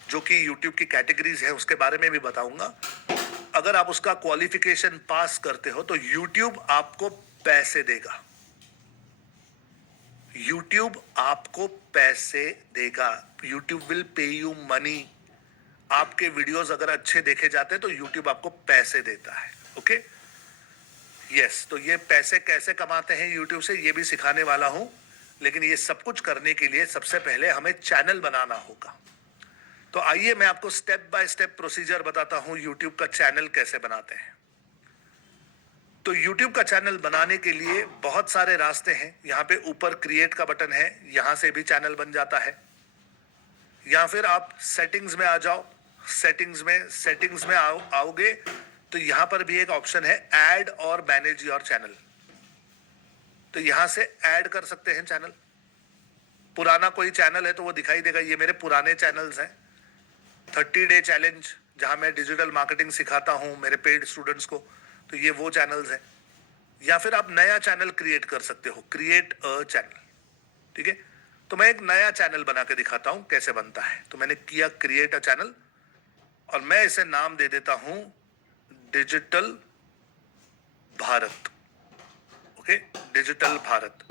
जो कि YouTube की कैटेगरीज है उसके बारे में भी बताऊंगा, अगर आप उसका क्वालिफिकेशन पास करते हो तो YouTube आपको पैसे देगा। YouTube आपको पैसे देगा। YouTube will pay you money. आपके वीडियोस अगर अच्छे देखे जाते हैं तो YouTube आपको पैसे देता है। Okay, yes. तो ये पैसे कैसे कमाते हैं YouTube से, ये भी सिखाने वाला हूं। लेकिन ये सब कुछ करने के लिए सबसे पहले हमें चैनल बनाना होगा। तो आइए मैं आपको स्टेप बाय स्टेप प्रोसीजर बताता हूं YouTube का चैनल कैसे बनाते हैं। तो YouTube का चैनल बनाने के लिए बहुत सारे रास्ते हैं। यहाँ पे ऊपर क्रिएट का बटन है, यहाँ से भी चैनल बन जाता है। या फिर आप सेटिंग्स में आ जाओ। सेटिंग्स में आओगे तो यहाँ पर भी एक ऑप्शन है ऐड और मैनेज योर चैनल। तो यहाँ से ऐड कर सकते हैं चैनल। पुराना कोई चैनल है तो वो दिखाई देगा, ये मेरे पुराने चैनल्स हैं। 30 डे चैलेंज, जहां मैं डिजिटल मार्केटिंग सिखाता हूं मेरे पेड स्टूडेंट्स को, तो ये वो चैनल्स हैं। या फिर आप नया चैनल क्रिएट कर सकते हो, क्रिएट अ चैनल। ठीक है, तो मैं एक नया चैनल बना के दिखाता हूं कैसे बनता है। तो मैंने किया क्रिएट अ चैनल और मैं इसे नाम दे देता हूं digital Bharat. Okay, digital Bharat.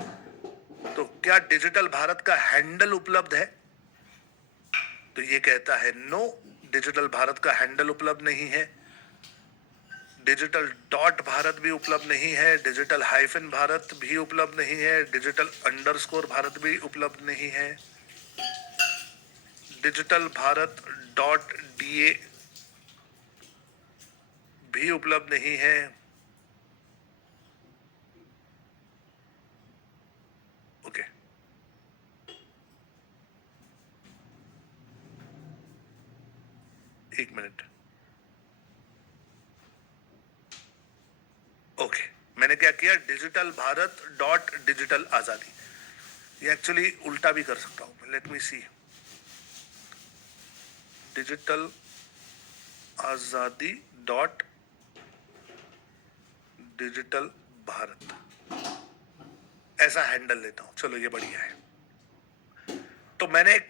तो क्या डिजिटल भारत का हैंडल उपलब्ध है? तो ये कहता है नो, डिजिटल भारत का हैंडल उपलब्ध नहीं है, डिजिटल डॉट भारत भी उपलब्ध नहीं है, डिजिटल हाइफन भारत भी उपलब्ध नहीं है, डिजिटल अंडरस्कोर भारत भी उपलब्ध नहीं है, डिजिटल भारत डॉट DA भी उपलब्ध नहीं है। ओके, एक मिनट। ओके, मैंने क्या किया, डिजिटल भारत डॉट डिजिटल आजादी, ये एक्चुअली उल्टा भी कर सकता हूं, लेट मी सी, डिजिटल आजादी डॉट डिजिटल भारत, ऐसा हैंडल लेता हूं। चलो ये बढ़िया है। तो मैंने एक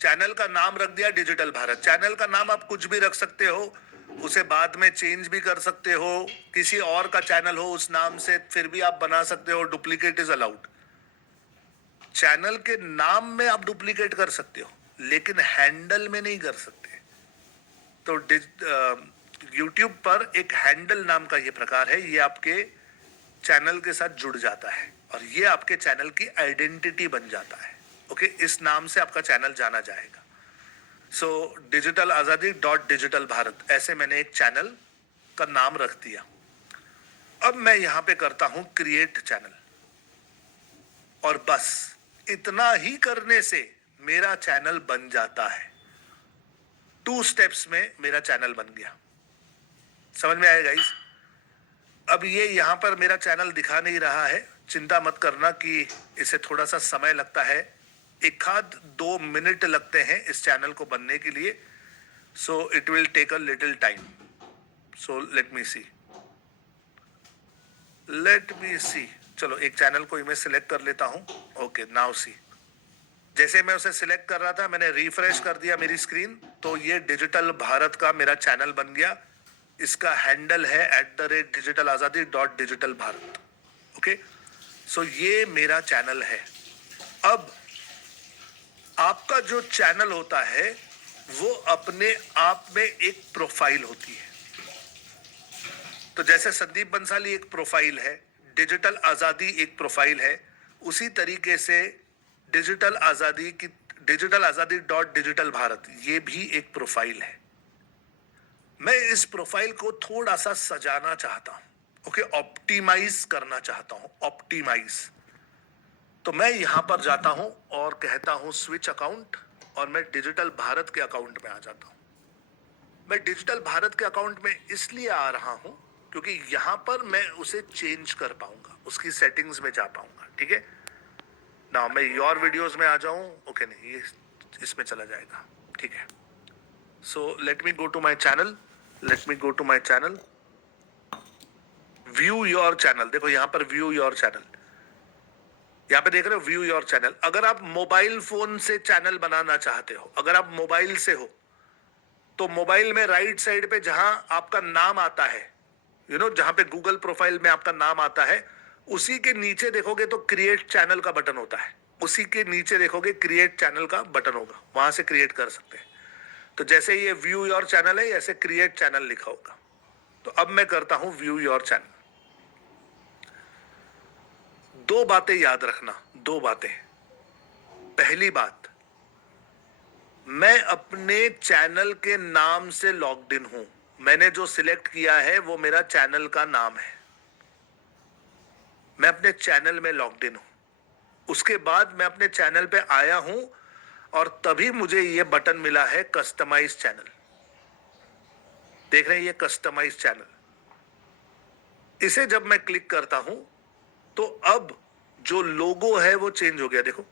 चैनल का नाम रख दिया डिजिटल भारत। चैनल का नाम आप कुछ भी रख सकते हो, उसे बाद में चेंज भी कर सकते हो, किसी और का चैनल हो उस नाम से फिर भी आप बना सकते हो, डुप्लीकेट इज अलाउड। चैनल के नाम में आप डुप्लीकेट कर सकते हो, लेकिन हैंडल में नहीं कर सकते। तो यूट्यूब पर एक हैंडल नाम का ये प्रकार है, ये आपके चैनल के साथ जुड़ जाता है और ये आपके चैनल की आइडेंटिटी बन जाता है। ओके, इस नाम से आपका चैनल जाना जाएगा। सो डिजिटल आजादी डॉट डिजिटल भारत, ऐसे मैंने एक चैनल का नाम रख दिया। अब मैं यहां पे करता हूं क्रिएट चैनल, और बस इतना ही करने से मेरा चैनल बन जाता है। 2 स्टेप्स में मेरा चैनल बन गया। समझ में आया गाइस? अब ये यहां पर मेरा चैनल दिखा नहीं रहा है, चिंता मत करना कि इसे थोड़ा सा समय लगता है, 1-2 मिनट लगते हैं इस चैनल को बनने के लिए। So it will take a little time. So let me see. चलो एक चैनल को मैं सिलेक्ट कर लेता हूं। ओके, नाउ सी, जैसे मैं उसे सिलेक्ट कर रहा था मैंने रिफ्रेश कर दिया मेरी स्क्रीन, तो ये डिजिटल भारत का मेरा चैनल बन गया। इसका हैंडल है @digital azadi .digital Bharat. Okay, so ये मेरा चैनल है। अब आपका जो चैनल होता है वो अपने आप में एक प्रोफाइल होती है। तो जैसे संदीप बंसाली एक प्रोफाइल है, डिजिटल आजादी एक प्रोफाइल है, उसी तरीके से डिजिटल आजादी डॉट डिजिटल भारत ये भी एक प्रोफाइल है। मैं इस प्रोफाइल को थोड़ा सा सजाना चाहता हूं, ओके, ऑप्टिमाइज करना चाहता हूं, ऑप्टिमाइज। तो मैं यहां पर जाता हूं और कहता हूं स्विच अकाउंट, और मैं डिजिटल भारत के अकाउंट में आ जाता हूं। मैं डिजिटल भारत के अकाउंट में इसलिए आ रहा हूं क्योंकि यहां पर मैं उसे चेंज कर पाऊंगा, उसकी सेटिंग्स में जा पाऊंगा। ठीक है ना, मैं योर वीडियोस में आ जाऊं, ओके, नहीं ये इसमें चला जाएगा। ठीक है, so let me go to my channel, view your channel. देखो यहां पर व्यू योर चैनल, यहां पे देख रहे हो व्यू योर चैनल। अगर आप मोबाइल फोन से चैनल बनाना चाहते हो, अगर आप मोबाइल से हो, तो मोबाइल में राइट साइड पे जहां आपका नाम आता है, जहां पे गूगल प्रोफाइल में आपका नाम आता है, उसी के नीचे देखोगे तो क्रिएट चैनल का बटन होता है। उसी के नीचे देखोगे क्रिएट चैनल का बटन होगा, वहां से क्रिएट कर सकते हैं। तो जैसे ये व्यू योर चैनल है, ऐसे क्रिएट चैनल लिखा होगा। तो अब मैं करता हूं व्यू योर चैनल। 2 बातें याद रखना, 2 बातें। पहली बात, मैं अपने चैनल के नाम से लॉग्ड इन हूं। मैंने जो सिलेक्ट किया है वो मेरा चैनल का नाम है, मैं अपने चैनल में लॉग्ड इन हूं। उसके बाद मैं अपने चैनल पे आया हूं और तभी मुझे ये बटन मिला है कस्टमाइज चैनल। देख रहे हैं ये कस्टमाइज चैनल, इसे जब मैं क्लिक करता हूं तो अब जो लोगो है वो चेंज हो गया। देखो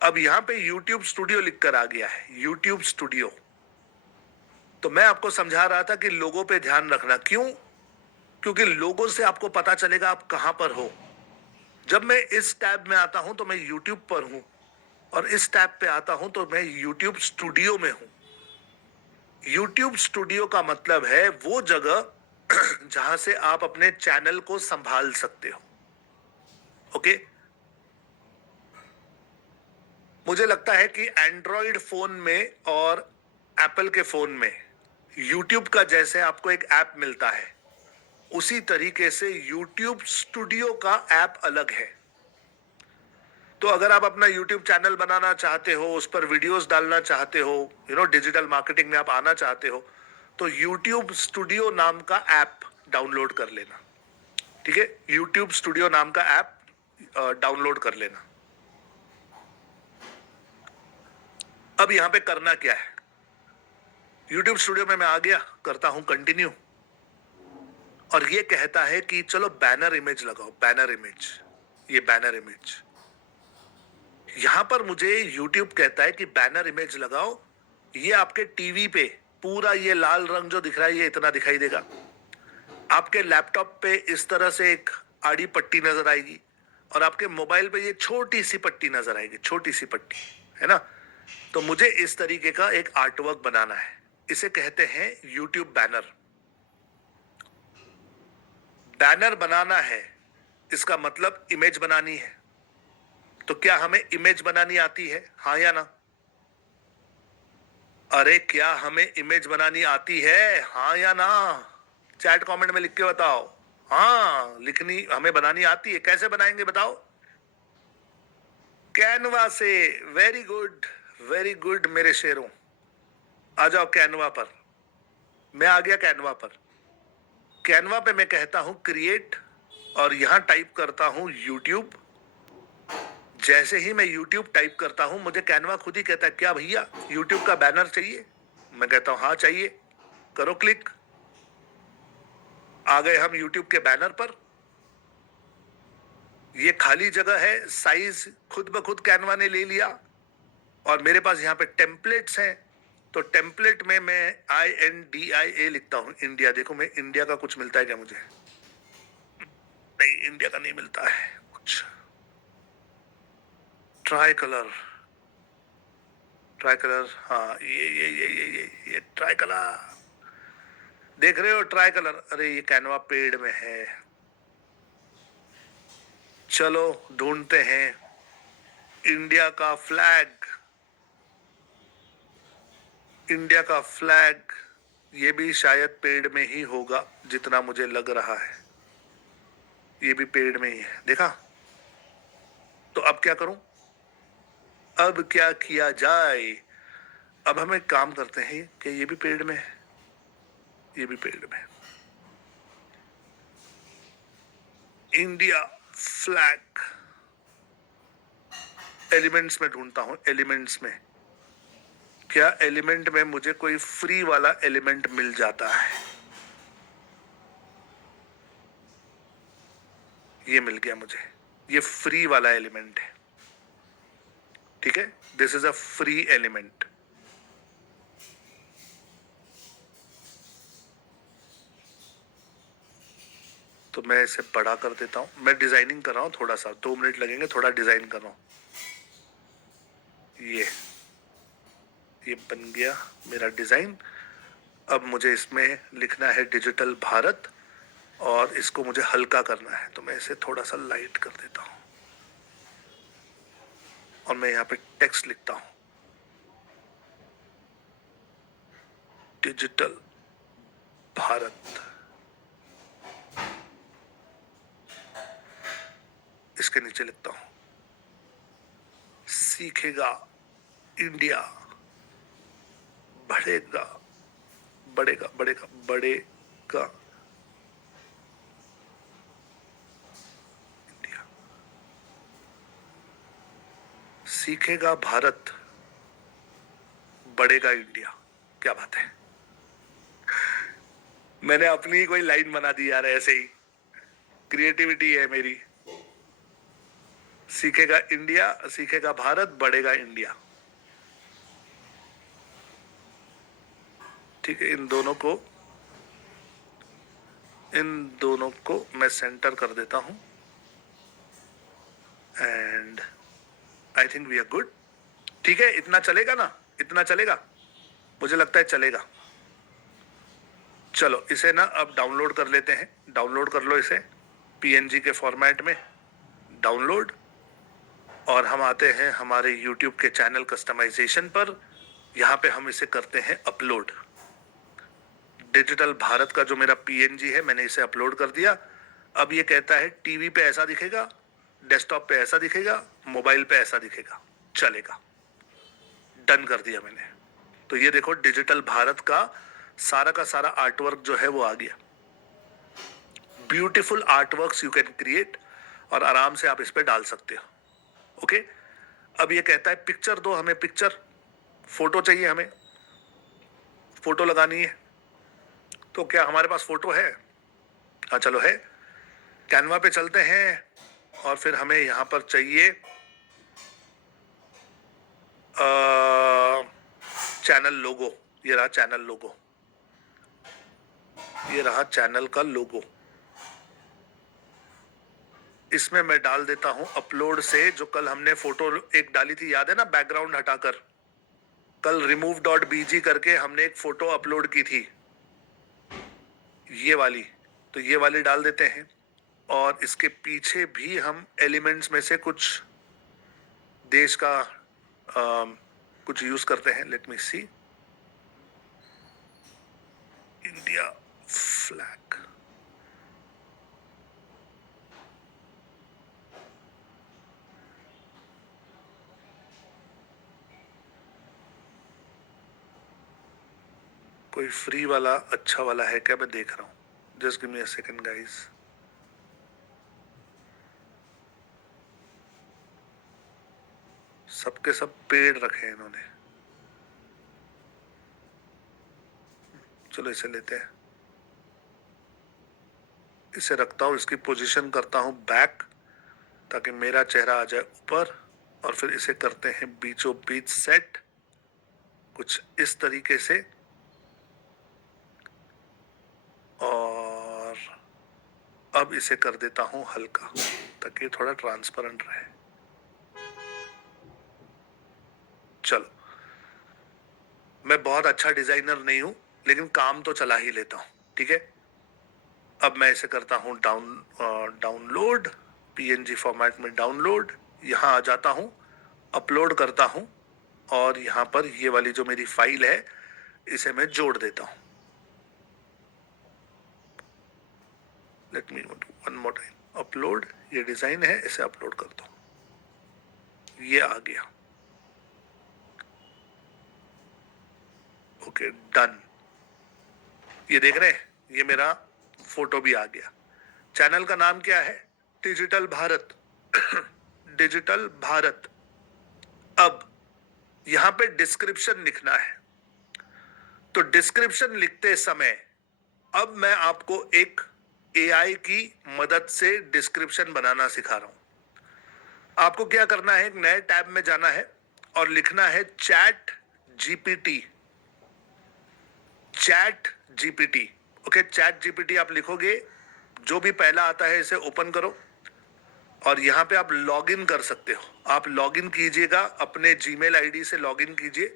अब यहां पे YouTube स्टूडियो लिखकर आ गया है, YouTube स्टूडियो। तो मैं आपको समझा रहा था कि लोगों पे ध्यान रखना। क्यों? क्योंकि लोगों से आपको पता चलेगा आप कहां पर हो। जब मैं इस टैब में आता हूं तो मैं YouTube पर हूं, और इस टैब पे आता हूं तो मैं YouTube स्टूडियो में हूं। YouTube स्टूडियो का मतलब है वो जगह जहां से आप अपने चैनल को संभाल सकते हो। ओके, मुझे लगता है कि एंड्रॉयड फोन में और एप्पल के फोन में यूट्यूब का जैसे आपको एक ऐप मिलता है, उसी तरीके से यूट्यूब स्टूडियो का ऐप अलग है। तो अगर आप अपना यूट्यूब चैनल बनाना चाहते हो, उस पर वीडियोस डालना चाहते हो, डिजिटल मार्केटिंग में आप आना चाहते हो, तो यूट्यूब स्टूडियो नाम का ऐप डाउनलोड कर लेना। ठीक है, यूट्यूब स्टूडियो नाम का ऐप डाउनलोड कर लेना। अब यहां पे करना क्या है, यूट्यूब स्टूडियो में मैं आ गया, करता हूं कंटिन्यू, और ये कहता है कि चलो बैनर इमेज लगाओ, बैनर इमेज, ये बैनर इमेज। यहां पर मुझे YouTube कहता है कि बैनर इमेज लगाओ, ये आपके टीवी पे पूरा ये लाल रंग जो दिख रहा है ये इतना दिखाई देगा, आपके लैपटॉप पे इस तरह से एक आड़ी पट्टी नजर आएगी, और आपके मोबाइल पे ये छोटी सी पट्टी नजर आएगी, छोटी सी पट्टी, है ना। तो मुझे इस तरीके का एक आर्टवर्क बनाना है, इसे कहते हैं YouTube बैनर। बैनर बनाना है, इसका मतलब इमेज बनानी है। तो क्या हमें इमेज बनानी आती है, हाँ या ना? अरे क्या हमें इमेज बनानी आती है, हाँ या ना? चैट कमेंट में लिख के बताओ। हाँ, लिखनी हमें बनानी आती है। कैसे बनाएंगे बताओ? कैनवा से। वेरी गुड, वेरी गुड मेरे शेरों, आ जाओ कैनवा पर। मैं आ गया कैनवा पर। कैनवा पे मैं कहता हूं क्रिएट, और यहां टाइप करता हूं यूट्यूब। जैसे ही मैं YouTube टाइप करता हूं, मुझे कैनवा खुद ही कहता है क्या भैया YouTube का बैनर चाहिए? मैं कहता हूं हाँ चाहिए, करो क्लिक। आ गए हम YouTube के बैनर पर। ये खाली जगह है, साइज खुद ब खुद कैनवा ने ले लिया, और मेरे पास यहाँ पे टेम्पलेट्स हैं। तो टेम्पलेट में मैं INDIA लिखता हूं, इंडिया। देखो मैं इंडिया का कुछ मिलता है क्या मुझे? नहीं, इंडिया का नहीं मिलता है कुछ। ट्राई कलर, ट्राई कलर, हाँ ये ट्राई कलर देख रहे हो, ट्राई कलर। अरे ये कैनवा पेड में है, चलो ढूंढते हैं इंडिया का फ्लैग। इंडिया का फ्लैग, ये भी शायद पेड में ही होगा जितना मुझे लग रहा है, ये भी पेड में ही है, देखा। तो अब क्या करूं, अब क्या किया जाए? अब हम एक काम करते हैं कि ये भी पेड में है, ये भी पेड में है। इंडिया फ्लैग, एलिमेंट्स में ढूंढता हूं, एलिमेंट्स में क्या एलिमेंट में मुझे कोई फ्री वाला एलिमेंट मिल जाता है? ये मिल गया मुझे, ये फ्री वाला एलिमेंट है। ठीक है, this is a free element. तो मैं इसे बड़ा कर देता हूं, मैं डिजाइनिंग कर रहा हूं थोड़ा सा, 2 मिनट लगेंगे, थोड़ा डिजाइन कर रहा हूं। ये बन गया मेरा डिजाइन। अब मुझे इसमें लिखना है डिजिटल भारत, और इसको मुझे हल्का करना है, तो मैं इसे थोड़ा सा लाइट कर देता हूं, और मैं यहाँ पे टेक्स्ट लिखता हूं, डिजिटल भारत। इसके नीचे लिखता हूं सीखेगा इंडिया, बढ़ेगा बढ़ेगा बढ़ेगा बढ़ेगा इंडिया, सीखेगा भारत, बढ़ेगा इंडिया। क्या बात है, मैंने अपनी ही कोई लाइन बना दी यार, ऐसे ही क्रिएटिविटी है मेरी। सीखेगा इंडिया, सीखेगा भारत, बढ़ेगा इंडिया। ठीक है, इन दोनों को मैं सेंटर कर देता हूं, and I think we are good. ठीक है, इतना चलेगा ना, इतना चलेगा, मुझे लगता है चलेगा। चलो इसे ना अब डाउनलोड कर लेते हैं, डाउनलोड कर लो इसे PNG के फॉर्मेट में, डाउनलोड। और हम आते हैं हमारे YouTube के चैनल कस्टमाइजेशन पर। यहां पे हम इसे करते हैं अपलोड। डिजिटल भारत का जो मेरा पीएनजी है मैंने इसे अपलोड कर दिया। अब ये कहता है टीवी पे ऐसा दिखेगा, डेस्कटॉप पे ऐसा दिखेगा, मोबाइल पे ऐसा दिखेगा, चलेगा। डन कर दिया मैंने। तो ये देखो डिजिटल भारत का सारा आर्टवर्क जो है वो आ गया। Beautiful artworks you can create और आराम से आप इस पे डाल सकते हो। ओके, अब ये कहता है पिक्चर दो हमें, पिक्चर फोटो चाहिए हमें, फोटो लगानी है। तो क्या हमारे पास फोटो है? हाँ चलो है। कैनवा पे चलते हैं और फिर हमें यहां पर चाहिए चैनल लोगो। ये रहा चैनल लोगो, ये रहा चैनल का लोगो। इसमें मैं डाल देता हूं अपलोड से जो कल हमने फोटो एक डाली थी, याद है ना, बैकग्राउंड हटाकर। कल remove.bg करके हमने एक फोटो अपलोड की थी, ये वाली। तो ये वाली डाल देते हैं और इसके पीछे भी हम एलिमेंट्स में से कुछ देश का कुछ यूज करते हैं। लेट मी सी, इंडिया फ्लैग। कोई फ्री वाला अच्छा वाला है क्या? मैं देख रहा हूं, just give me a second guys. सबके सब पेड़ रखे हैं इन्होंने। चलो इसे लेते हैं, इसे रखता हूं, इसकी पोजीशन करता हूं बैक ताकि मेरा चेहरा आ जाए ऊपर। और फिर इसे करते हैं बीचों बीच सेट, कुछ इस तरीके से। और अब इसे कर देता हूं हल्का ताकि थोड़ा ट्रांसपेरेंट रहे। चलो, मैं बहुत अच्छा डिजाइनर नहीं हूं लेकिन काम तो चला ही लेता हूं, ठीक है। अब मैं इसे करता हूं डाउनलोड, पीएनजी फॉर्मेट में डाउनलोड। यहां आ जाता हूं, अपलोड करता हूं और यहां पर ये वाली जो मेरी फाइल है इसे मैं जोड़ देता हूं। Let me one more time upload. ये डिजाइन है, इसे अपलोड करता हूं। ये आ गया, ओके डन। ये देख रहे हैं, ये मेरा फोटो भी आ गया। चैनल का नाम क्या है? डिजिटल भारत। डिजिटल भारत। अब यहां पे डिस्क्रिप्शन लिखना है। तो डिस्क्रिप्शन लिखते समय अब मैं आपको एक एआई की मदद से डिस्क्रिप्शन बनाना सिखा रहा हूं। आपको क्या करना है, एक नए टैब में जाना है और लिखना है chat GPT. Chat GPT, okay. Chat GPT आप लिखोगे, जो भी पहला आता है इसे ओपन करो और यहां पे आप लॉगिन कर सकते हो। आप लॉगिन कीजिएगा, अपने जीमेल आईडी से लॉगिन कीजिए।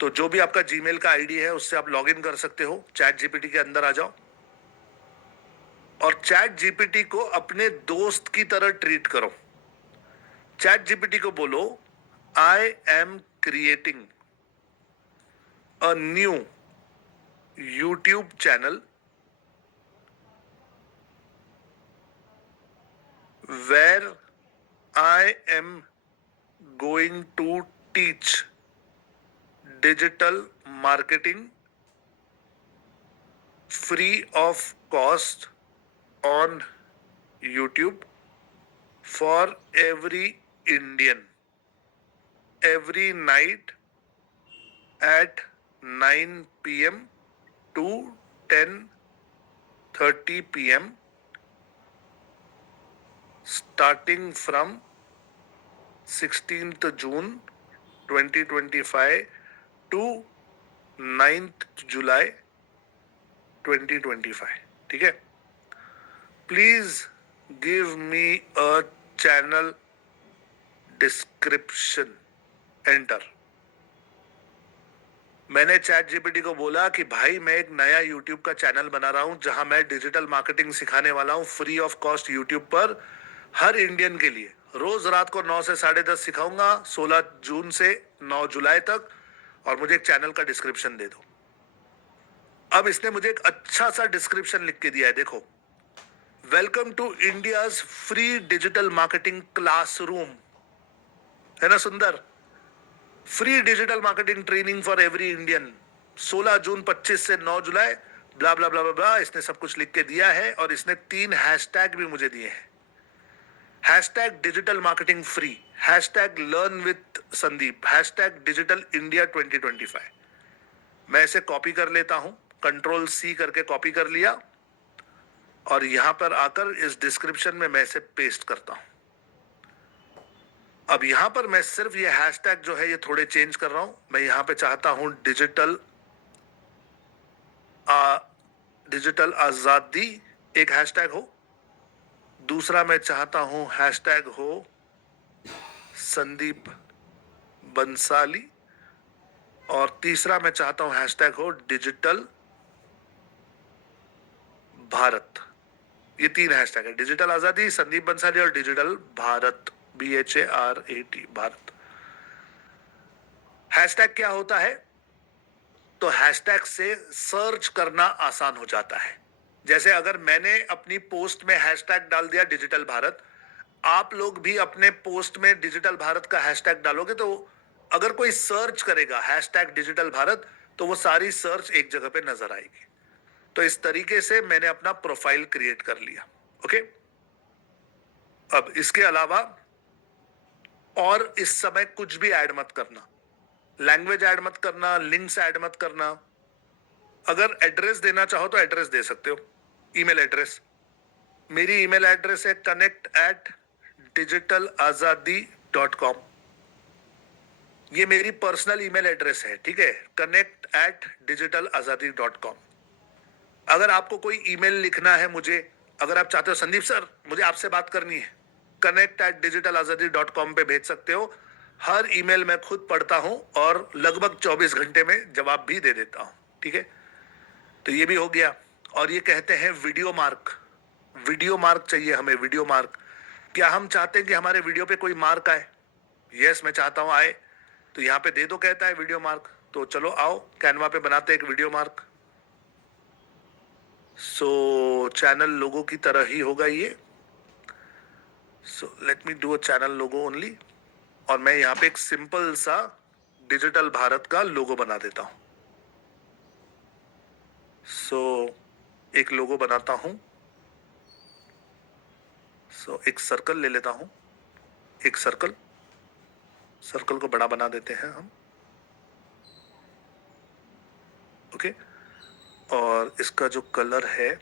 तो जो भी आपका जीमेल का आईडी है उससे आप लॉगिन कर सकते हो। चैट जीपीटी के अंदर आ जाओ और चैट जीपीटी को अपने दोस्त की तरह ट्रीट करो। चैट जीपीटी को बोलो, I am creating a new YouTube channel where I am going to teach digital marketing free of cost on YouTube for every Indian every night at 9 p.m. to 10:30 p.m. starting from 16th June 2025 to 9th July 2025, ठीक है। Please give me a channel description, enter. मैंने चैट जीपीटी को बोला कि भाई मैं एक नया यूट्यूब का चैनल बना रहा हूं जहां मैं डिजिटल मार्केटिंग सिखाने वाला हूं फ्री ऑफ कॉस्ट यूट्यूब पर, हर इंडियन के लिए, रोज रात को 9 से 10:30 सिखाऊंगा, 16 जून से 9 जुलाई तक। और मुझे एक चैनल का डिस्क्रिप्शन दे दो। अब इसने मुझे एक अच्छा सा डिस्क्रिप्शन लिख के दिया है, देखो। Welcome to India's free digital marketing classroom. है ना सुंदर? Free digital marketing training for every Indian, 16 जून 25 से 9 जुलाई, ब्ला ब्ला ब्ला ब्ला ब्ला। इसने सब कुछ लिख के दिया है और इसने 3 हैशटैग भी मुझे दिए हैं। Hashtag digital marketing free, hashtag learn with Sandeep, hashtag digital India 2025। मैं इसे कॉपी कर लेता हूं, Ctrl+C करके कॉपी कर लिया और यहां पर आकर इस डिस्क्रिप्शन में मैं इसे पेस्ट करता हूं। अब यहां पर मैं सिर्फ ये हैशटैग जो है ये थोड़े चेंज कर रहा हूं। मैं यहां पे चाहता हूं डिजिटल आजादी एक हैशटैग हो। दूसरा मैं चाहता हूं हैशटैग हो संदीप बंसाली। और तीसरा मैं चाहता हूं हैशटैग हो डिजिटल भारत। ये 3 हैशटैग है, डिजिटल आजादी, संदीप बंसाली और digital Bharat, BHARAT, Bharat. Hashtag क्या होता है? तो हैशटैग से सर्च करना आसान हो जाता है। जैसे अगर मैंने अपनी पोस्ट में हैशटैग डाल दिया डिजिटल भारत, आप लोग भी अपने पोस्ट में डिजिटल भारत का हैशटैग डालोगे तो अगर कोई सर्च करेगा हैशटैग डिजिटल भारत तो वो सारी सर्च एक जगह पे नजर आएगी। तो इस तरीके से मैंने अपना प्रोफाइल क्रिएट कर लिया। ओके, अब इसके अलावा और इस समय कुछ भी ऐड मत करना, लैंग्वेज ऐड मत करना, लिंक्स ऐड मत करना। अगर एड्रेस देना चाहो तो एड्रेस दे सकते हो, ईमेल एड्रेस। मेरी ईमेल एड्रेस है connect@digitalazadi.com। ये मेरी पर्सनल ईमेल एड्रेस है, ठीक है, connect@digitalazadi.com। अगर आपको कोई ईमेल लिखना है मुझे, अगर आप चाहते हो संदीप सर मुझे आपसे बात करनी है, connect@digitalazadi.com पे भेज सकते हो। हर ईमेल मैं खुद पढ़ता हूं और लगभग 24 घंटे में जवाब भी दे देता हूं, ठीक है। तो ये भी हो गया। और ये कहते हैं वीडियो मार्क। वीडियो मार्क चाहिए हमें, वीडियो मार्क। क्या हम चाहते हैं कि हमारे वीडियो पे कोई मार्क आए? यस, मैं चाहता हूं आए। तो यहाँ पे दे दो, कहता है वीडियो मार्क। तो चलो आओ कैनवा पे बनाते हैं एक वीडियो मार्क। सो चैनल लोगो की तरह ही होगा ये। सो let me do a channel logo only. और मैं यहाँ पे एक सिंपल सा डिजिटल भारत का लोगो बना देता हूं। सो एक लोगो बनाता हूं। सो एक सर्कल ले लेता हूं, एक सर्कल को बड़ा बना देते हैं हम। ओके, और इसका जो कलर है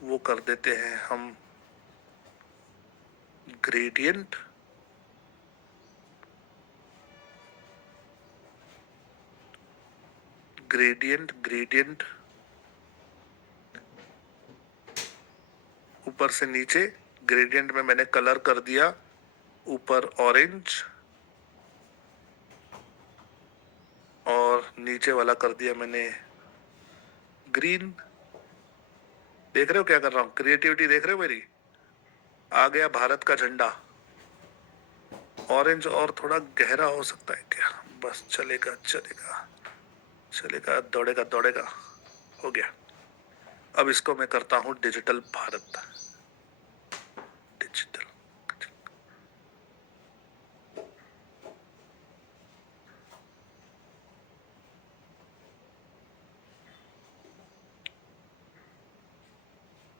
वो कर देते हैं हम ग्रेडियंट। ग्रेडियंट ऊपर से नीचे। ग्रेडियंट में मैंने कलर कर दिया ऊपर ऑरेंज और नीचे वाला कर दिया मैंने ग्रीन। देख रहे हो क्या कर रहा हूं? क्रिएटिविटी देख रहे हो मेरी? आ गया भारत का झंडा। ऑरेंज और थोड़ा गहरा हो सकता है क्या? बस चलेगा चलेगा चलेगा, दौड़ेगा दौड़ेगा, हो गया। अब इसको मैं करता हूं डिजिटल भारत। डिजिटल,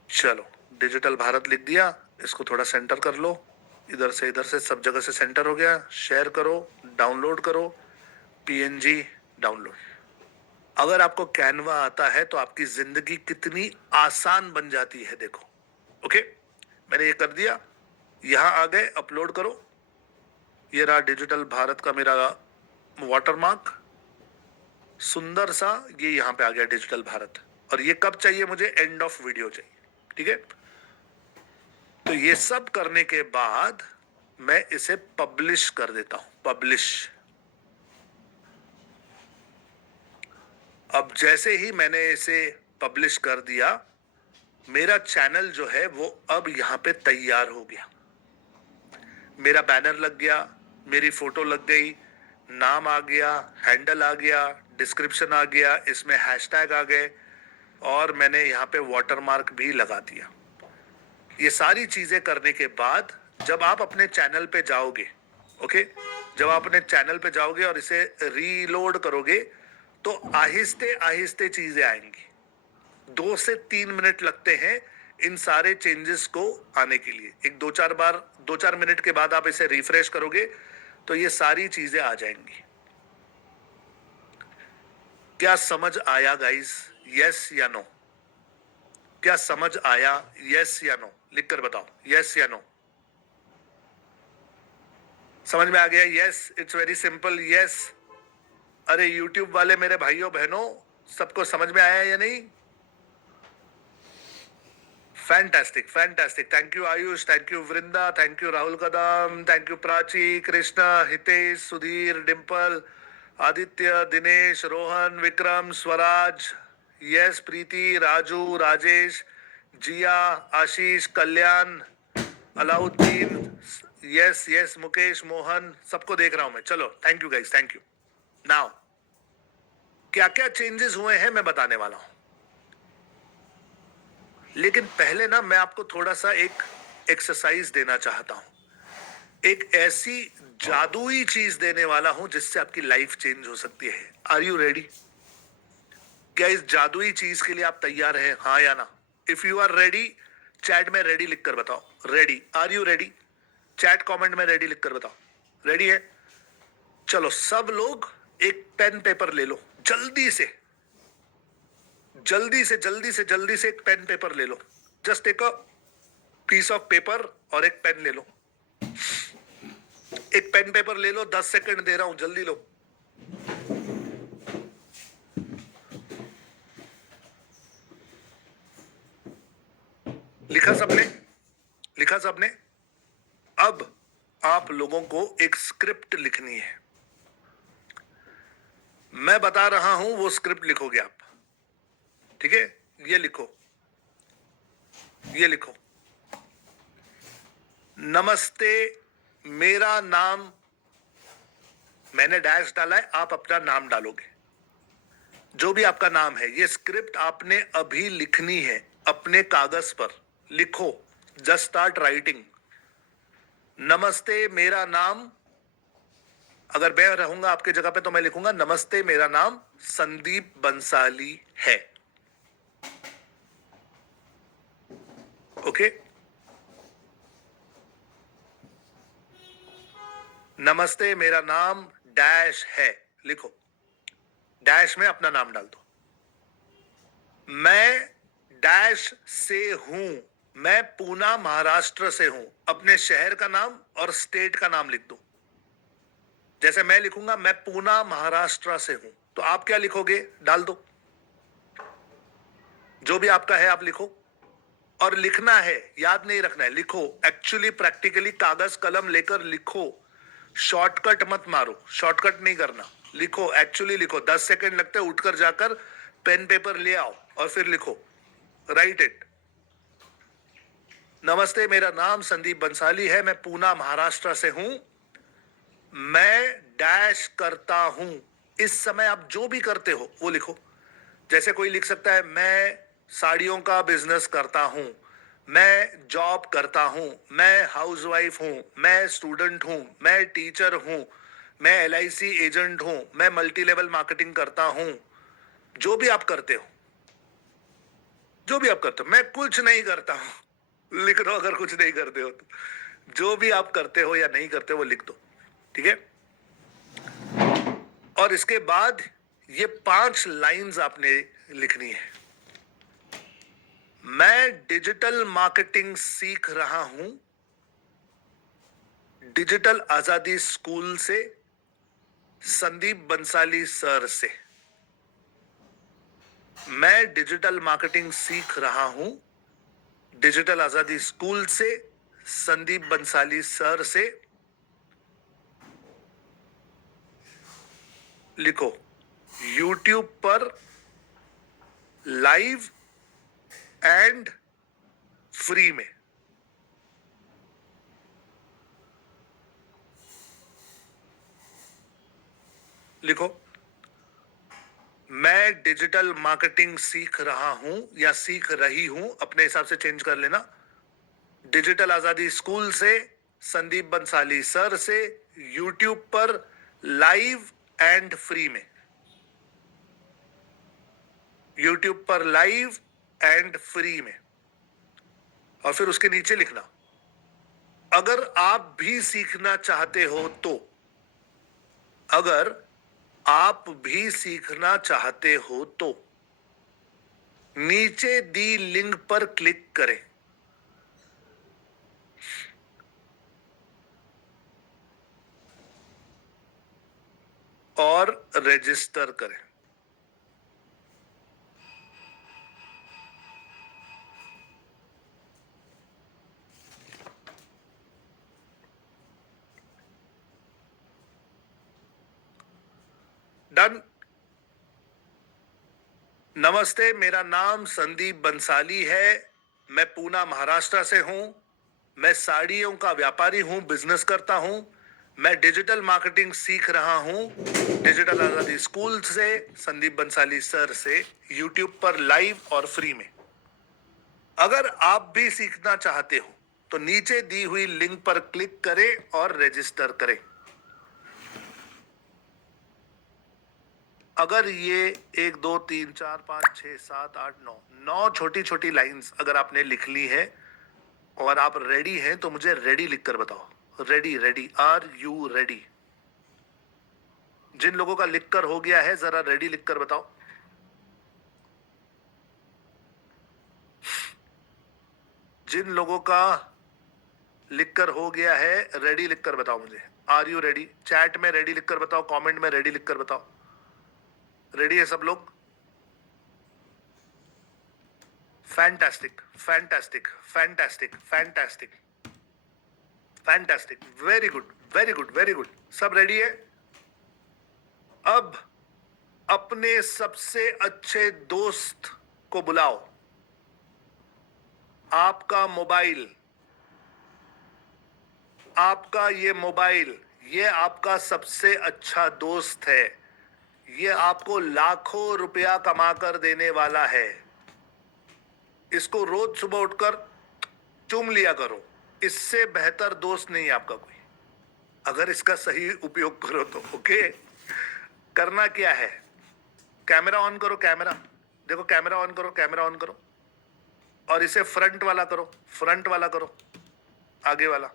चलो डिजिटल भारत लिख दिया। इसको थोड़ा सेंटर कर लो, इधर से सब जगह से सेंटर हो गया। शेयर करो, डाउनलोड करो, PNG डाउनलोड। अगर आपको कैनवा आता है तो आपकी जिंदगी कितनी आसान बन जाती है, देखो। ओके, मैंने ये कर दिया। यहां आ गए, अपलोड करो। ये रहा डिजिटल भारत का मेरा वाटरमार्क, सुंदर सा। ये यहां पे आ गया डिजिटल भारत। और ये कब चाहिए मुझे? एंड ऑफ वीडियो चाहिए, ठीक है। तो ये सब करने के बाद मैं इसे पब्लिश कर देता हूं, पब्लिश। अब जैसे ही मैंने इसे पब्लिश कर दिया मेरा चैनल जो है वो अब यहाँ पे तैयार हो गया। मेरा बैनर लग गया, मेरी फोटो लग गई, नाम आ गया, हैंडल आ गया, डिस्क्रिप्शन आ गया, इसमें हैशटैग आ गए और मैंने यहाँ पे वाटरमार्क भी लगा दिया। ये सारी चीजें करने के बाद जब आप अपने चैनल पे जाओगे, ओके, जब आप अपने चैनल पे जाओगे और इसे रीलोड करोगे तो आहिस्ते आहिस्ते चीजें आएंगी। 2 से 3 मिनट लगते हैं इन सारे चेंजेस को आने के लिए। एक 2-4 मिनट के बाद आप इसे रिफ्रेश करोगे तो ये सारी चीजें आ जाएंगी। क्या समझ आया गाइस? यस या नो? क्या समझ आया? यस या नो लिख कर बताओ, यस या नो। समझ में आ गया? Yes, it's very simple, yes. अरे यूट्यूब वाले मेरे भाइयों बहनों, सबको समझ में आया या नहीं? Fantastic, fantastic. Thank you Ayush, thank you Vrinda, thank you Rahul Kadam, thank you Prachi, Krishna, Hitesh, Sudhir, Dimple, Aditya, Dinesh, Rohan, Vikram, Swaraj, yes, Preeti, Raju, Rajesh, Jiya, Ashish, Kalyan, Alauddin, yes yes, Mukesh, Mohan, सबको देख रहा हूं मैं। चलो, thank you guys, thank you. Now क्या क्या चेंजेस हुए हैं मैं बताने वाला हूं, लेकिन पहले ना मैं आपको थोड़ा सा एक एक्सरसाइज देना चाहता हूं। एक ऐसी जादुई चीज देने वाला हूं जिससे आपकी लाइफ चेंज हो सकती है। Are you ready? क्या इस जादुई चीज के लिए आप तैयार हैं, हाँ या ना? If you are ready, chat में रेडी लिखकर बताओ। Ready? Are you ready? Chat comment में रेडी लिखकर बताओ। रेडी है? चलो सब लोग एक पेन पेपर ले लो, जल्दी से जल्दी से जल्दी से जल्दी से एक पेन पेपर ले लो। Just take a piece of paper और एक पेन ले लो। एक पेन पेपर ले लो, 10 सेकंड दे रहा हूं, जल्दी लो। लिखा सबने? लिखा सबने? अब आप लोगों को एक स्क्रिप्ट लिखनी है। मैं बता रहा हूं, वो स्क्रिप्ट लिखोगे आप, ठीक है? ये लिखो, ये लिखो। नमस्ते, मेरा नाम, मैंने डैश डाला है, आप अपना नाम डालोगे, जो भी आपका नाम है। ये स्क्रिप्ट आपने अभी लिखनी है अपने कागज पर। लिखो, जस्ट स्टार्ट राइटिंग। नमस्ते, मेरा नाम, अगर मैं रहूंगा आपके जगह पे तो मैं लिखूंगा नमस्ते, मेरा नाम संदीप बंसाली है। ओके? नमस्ते, मेरा नाम डैश है, लिखो। डैश में अपना नाम डाल दो। मैं डैश से हूं, मैं पूना महाराष्ट्र से हूं। अपने शहर का नाम और स्टेट का नाम लिख दो। जैसे मैं लिखूंगा मैं पूना महाराष्ट्र से हूं, तो आप क्या लिखोगे? डाल दो, जो भी आपका है आप लिखो। और लिखना है, याद नहीं रखना है, लिखो। एक्चुअली प्रैक्टिकली कागज कलम लेकर लिखो, शॉर्टकट मत मारो, शॉर्टकट नहीं करना। लिखो, एक्चुअली लिखो। 10 सेकंड लगते हैं, उठकर जाकर पेन पेपर ले आओ और फिर लिखो। Right it. नमस्ते, मेरा नाम संदीप बंसाली है, मैं पूना महाराष्ट्र से हूं। मैं डैश करता हूं। इस समय आप जो भी करते हो वो लिखो। जैसे कोई लिख सकता है मैं साड़ियों का बिजनेस करता हूं, मैं जॉब करता हूं, मैं हाउसवाइफ हूं, मैं स्टूडेंट हूं, मैं टीचर हूं, मैं LIC एजेंट हूं, मैं मल्टी लेवल मार्केटिंग करता हूं। जो भी आप करते हो, जो भी आप करते हो, मैं कुछ नहीं करता हूं, लिख दो। अगर कुछ नहीं करते हो तो जो भी आप करते हो या नहीं करते हो वो लिख दो, ठीक है? और इसके बाद ये 5 लाइंस आपने लिखनी है। मैं डिजिटल मार्केटिंग सीख रहा हूं डिजिटल आजादी स्कूल से, संदीप बंसाली सर से। मैं डिजिटल मार्केटिंग सीख रहा हूं डिजिटल आजादी स्कूल से, संदीप बंसाली सर से। लिखो, YouTube पर लाइव एंड फ्री में। लिखो, मैं डिजिटल मार्केटिंग सीख रहा हूं या सीख रही हूं, अपने हिसाब से चेंज कर लेना। डिजिटल आजादी स्कूल से, संदीप बंसाली सर से, यूट्यूब पर लाइव एंड फ्री में। यूट्यूब पर लाइव एंड फ्री में। और फिर उसके नीचे लिखना, अगर आप भी सीखना चाहते हो तो, अगर आप भी सीखना चाहते हो तो नीचे दी लिंक पर क्लिक करें और रजिस्टर करें। डन। नमस्ते, मेरा नाम संदीप बंसाली है। मैं पूना महाराष्ट्र से हूं। मैं साड़ियों का व्यापारी हूं, बिजनेस करता हूं। मैं डिजिटल मार्केटिंग सीख रहा हूं डिजिटल आजादी स्कूल से, संदीप बंसाली सर से, यूट्यूब पर लाइव और फ्री में। अगर आप भी सीखना चाहते हो तो नीचे दी हुई लिंक पर क्लिक करें और रजिस्टर करें। अगर ये 1 2 3 4 5 6 7 8 9 छोटी छोटी लाइंस अगर आपने लिख ली है और आप रेडी हैं तो मुझे रेडी लिखकर बताओ। Ready, ready, are you ready? जिन लोगों का लिखकर हो गया है जरा रेडी लिखकर बताओ। जिन लोगों का लिखकर हो गया है रेडी लिखकर बताओ मुझे। Are you ready? चैट में रेडी लिखकर बताओ, कमेंट में रेडी लिखकर बताओ। रेडी है सब लोग? Fantastic, fantastic, fantastic, fantastic, fantastic, very good, very good, very good. सब रेडी है? अब अपने सबसे अच्छे दोस्त को बुलाओ। आपका मोबाइल, आपका ये मोबाइल, ये आपका सबसे अच्छा दोस्त है। ये आपको लाखों रुपया कमा कर देने वाला है। इसको रोज सुबह उठकर चूम लिया करो। इससे बेहतर दोस्त नहीं है आपका कोई, अगर इसका सही उपयोग करो तो। ओके, करना क्या है? कैमरा ऑन करो, कैमरा देखो, कैमरा ऑन करो, कैमरा ऑन करो और इसे फ्रंट वाला करो, फ्रंट वाला करो, आगे वाला।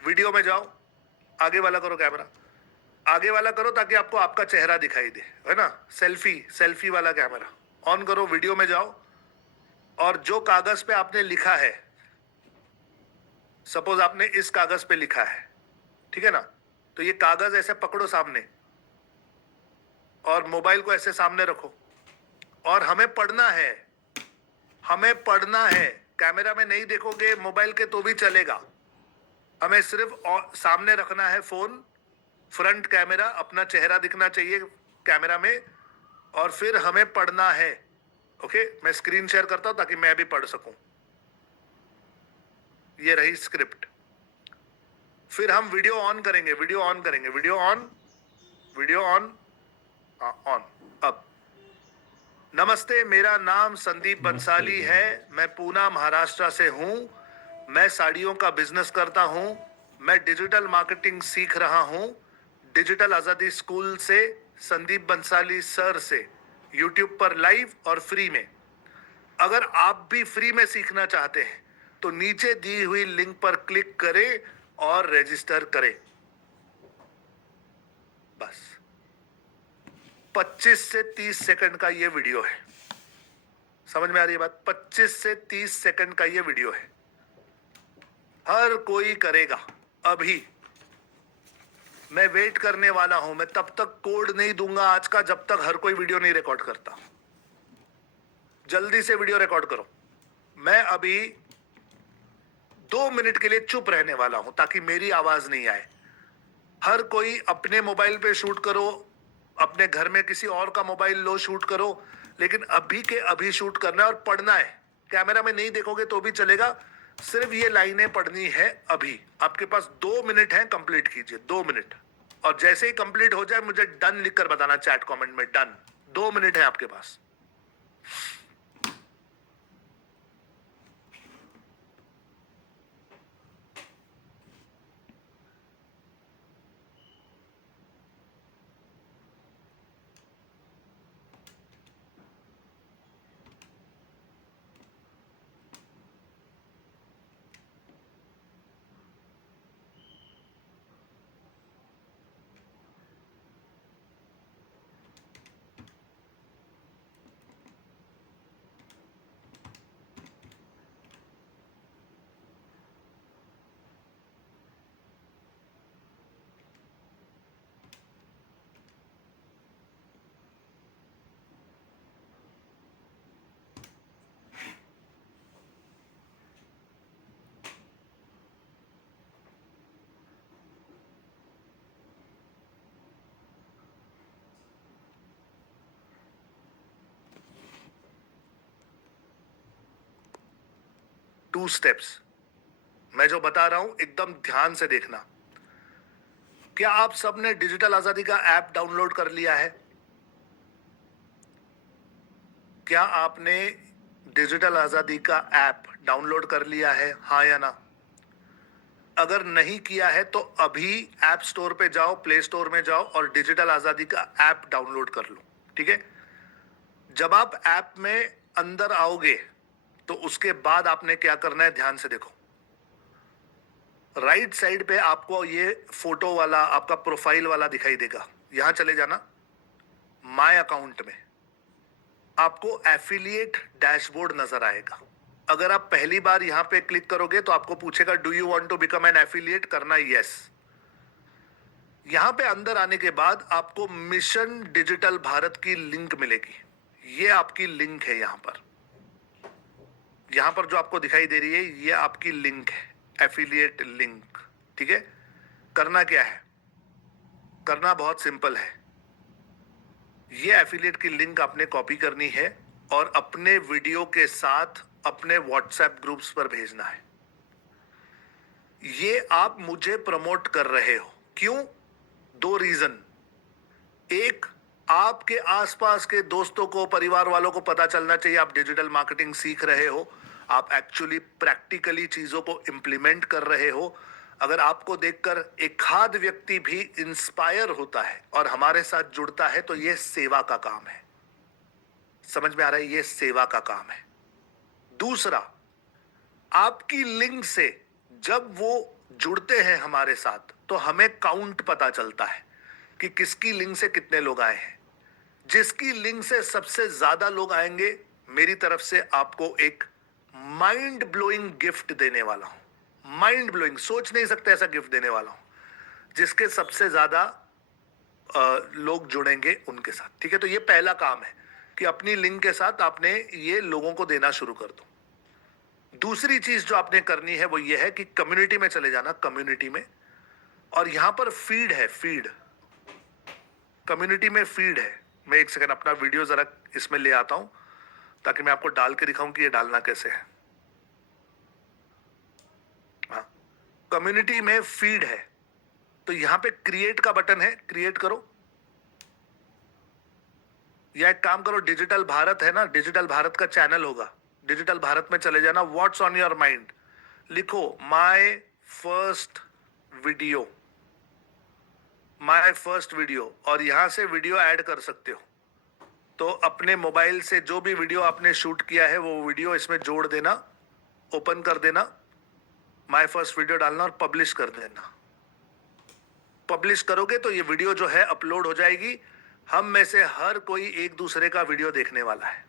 वीडियो में जाओ, आगे वाला करो, कैमरा आगे वाला करो ताकि आपको आपका चेहरा दिखाई दे, है ना? सेल्फी, सेल्फी वाला कैमरा ऑन करो, वीडियो में जाओ और जो कागज पे आपने लिखा है, सपोज आपने इस कागज पे लिखा है, ठीक है ना? तो ये कागज ऐसे पकड़ो सामने और मोबाइल को ऐसे सामने रखो और हमें पढ़ना है, हमें पढ़ना है। कैमरा में नहीं देखोगे मोबाइल के तो भी चलेगा, हमें सिर्फ सामने रखना है फोन, फ्रंट कैमरा, अपना चेहरा दिखना चाहिए कैमरा में और फिर हमें पढ़ना है। ओके, मैं स्क्रीन शेयर करता हूं ताकि मैं भी पढ़ सकूं। ये रही स्क्रिप्ट। फिर हम वीडियो ऑन करेंगे, वीडियो ऑन करेंगे, video on, video on, on. अब नमस्ते, मेरा नाम संदीप बंसाली है। मैं पूना महाराष्ट्र से हूं। मैं साड़ियों का बिजनेस करता हूं। मैं डिजिटल मार्केटिंग सीख रहा हूं डिजिटल आजादी स्कूल से, संदीप बंसाली सर से, यूट्यूब पर लाइव और फ्री में। अगर आप भी फ्री में सीखना चाहते हैं तो नीचे दी हुई लिंक पर क्लिक करें और रजिस्टर करें। बस 25 से 30 सेकंड का ये वीडियो है। समझ में आ रही है बात? 25 से 30 सेकंड का ये वीडियो है। हर कोई करेगा। अभी मैं वेट करने वाला हूं। मैं तब तक कोड नहीं दूंगा आज का जब तक हर कोई वीडियो नहीं रिकॉर्ड करता। जल्दी से वीडियो रिकॉर्ड करो। मैं अभी 2 मिनट के लिए चुप रहने वाला हूं ताकि मेरी आवाज नहीं आए। हर कोई अपने मोबाइल पे शूट करो, अपने घर में किसी और का मोबाइल लो, शूट करो, लेकिन अभी के अभी शूट करना है और पढ़ना है। कैमरा में नहीं देखोगे तो भी चलेगा, सिर्फ ये लाइनें पढ़नी है अभी। आपके पास 2 मिनट है, कंप्लीट कीजिए 2 मिनट। और जैसे ही कंप्लीट हो जाए मुझे डन लिखकर बताना चैट कमेंट में, डन। 2 मिनट है आपके पास। टू स्टेप्स मैं जो बता रहा हूं एकदम ध्यान से देखना। क्या आप सबने डिजिटल आजादी का ऐप डाउनलोड कर लिया है? क्या आपने डिजिटल आजादी का ऐप डाउनलोड कर लिया है, हाँ या ना? अगर नहीं किया है तो अभी ऐप स्टोर पे जाओ, प्ले स्टोर में जाओ और डिजिटल आजादी का ऐप डाउनलोड कर लो। ठीक है? जब आप ऐप में अंदर आओगे तो उसके बाद आपने क्या करना है, ध्यान से देखो। राइट साइड पे आपको ये फोटो वाला आपका प्रोफाइल वाला दिखाई देगा। यहां चले जाना, माय अकाउंट में आपको एफिलिएट डैशबोर्ड नजर आएगा। अगर आप पहली बार यहां पे क्लिक करोगे तो आपको पूछेगा do you want to become an affiliate, करना यस। यहां पे अंदर आने के बाद आपको मिशन डिजिटल भारत की लिंक मिलेगी। ये आपकी लिंक है। यहां पर जो आपको दिखाई दे रही है ये आपकी लिंक है, एफिलिएट लिंक। ठीक है? करना क्या है? करना बहुत सिंपल है। ये एफिलिएट की लिंक आपने कॉपी करनी है और अपने वीडियो के साथ अपने व्हाट्सएप ग्रुप्स पर भेजना है। ये आप मुझे प्रमोट कर रहे हो। क्यों? 2 रीजन। एक, आपके आसपास के दोस्तों को, परिवार वालों को पता चलना चाहिए आप डिजिटल मार्केटिंग सीख रहे हो, आप एक्चुअली प्रैक्टिकली चीजों को इंप्लीमेंट कर रहे हो। अगर आपको देखकर एक आध व्यक्ति भी इंस्पायर होता है और हमारे साथ जुड़ता है तो यह सेवा का काम है। समझ में आ रहा है? यह सेवा का काम है। दूसरा, आपकी लिंक से जब वो जुड़ते हैं हमारे साथ तो हमें काउंट पता चलता है कि किसकी लिंक से कितने लोग आए हैं। जिसकी लिंक से सबसे ज्यादा लोग आएंगे, मेरी तरफ से आपको एक माइंड ब्लोइंग गिफ्ट देने वाला हूं। माइंड ब्लोइंग, सोच नहीं सकते ऐसा गिफ्ट देने वाला हूं जिसके सबसे ज्यादा लोग जुड़ेंगे उनके साथ। ठीक है? तो ये पहला काम है कि अपनी लिंक के साथ आपने ये लोगों को देना शुरू कर दो। दूसरी चीज जो आपने करनी है वो ये है कि कम्युनिटी में चले जाना, कम्युनिटी में, और यहां पर फीड है, फीड। कम्युनिटी में फीड है। मैं एक सेकंड अपना वीडियो जरा इसमें ले आता हूं ताकि मैं आपको डाल के दिखाऊं कि ये डालना कैसे है। हाँ, कम्युनिटी में फीड है तो यहां पे क्रिएट का बटन है, क्रिएट करो। या एक काम करो, डिजिटल भारत है ना, डिजिटल भारत का चैनल होगा, डिजिटल भारत में चले जाना, व्हाट्स ऑन योर माइंड लिखो, my first video, my first video, और यहां से वीडियो ऐड कर सकते हो। तो अपने मोबाइल से जो भी वीडियो आपने शूट किया है वो वीडियो इसमें जोड़ देना, ओपन कर देना, माय फर्स्ट वीडियो डालना और पब्लिश कर देना। पब्लिश करोगे तो ये वीडियो जो है अपलोड हो जाएगी। हम में से हर कोई एक दूसरे का वीडियो देखने वाला है।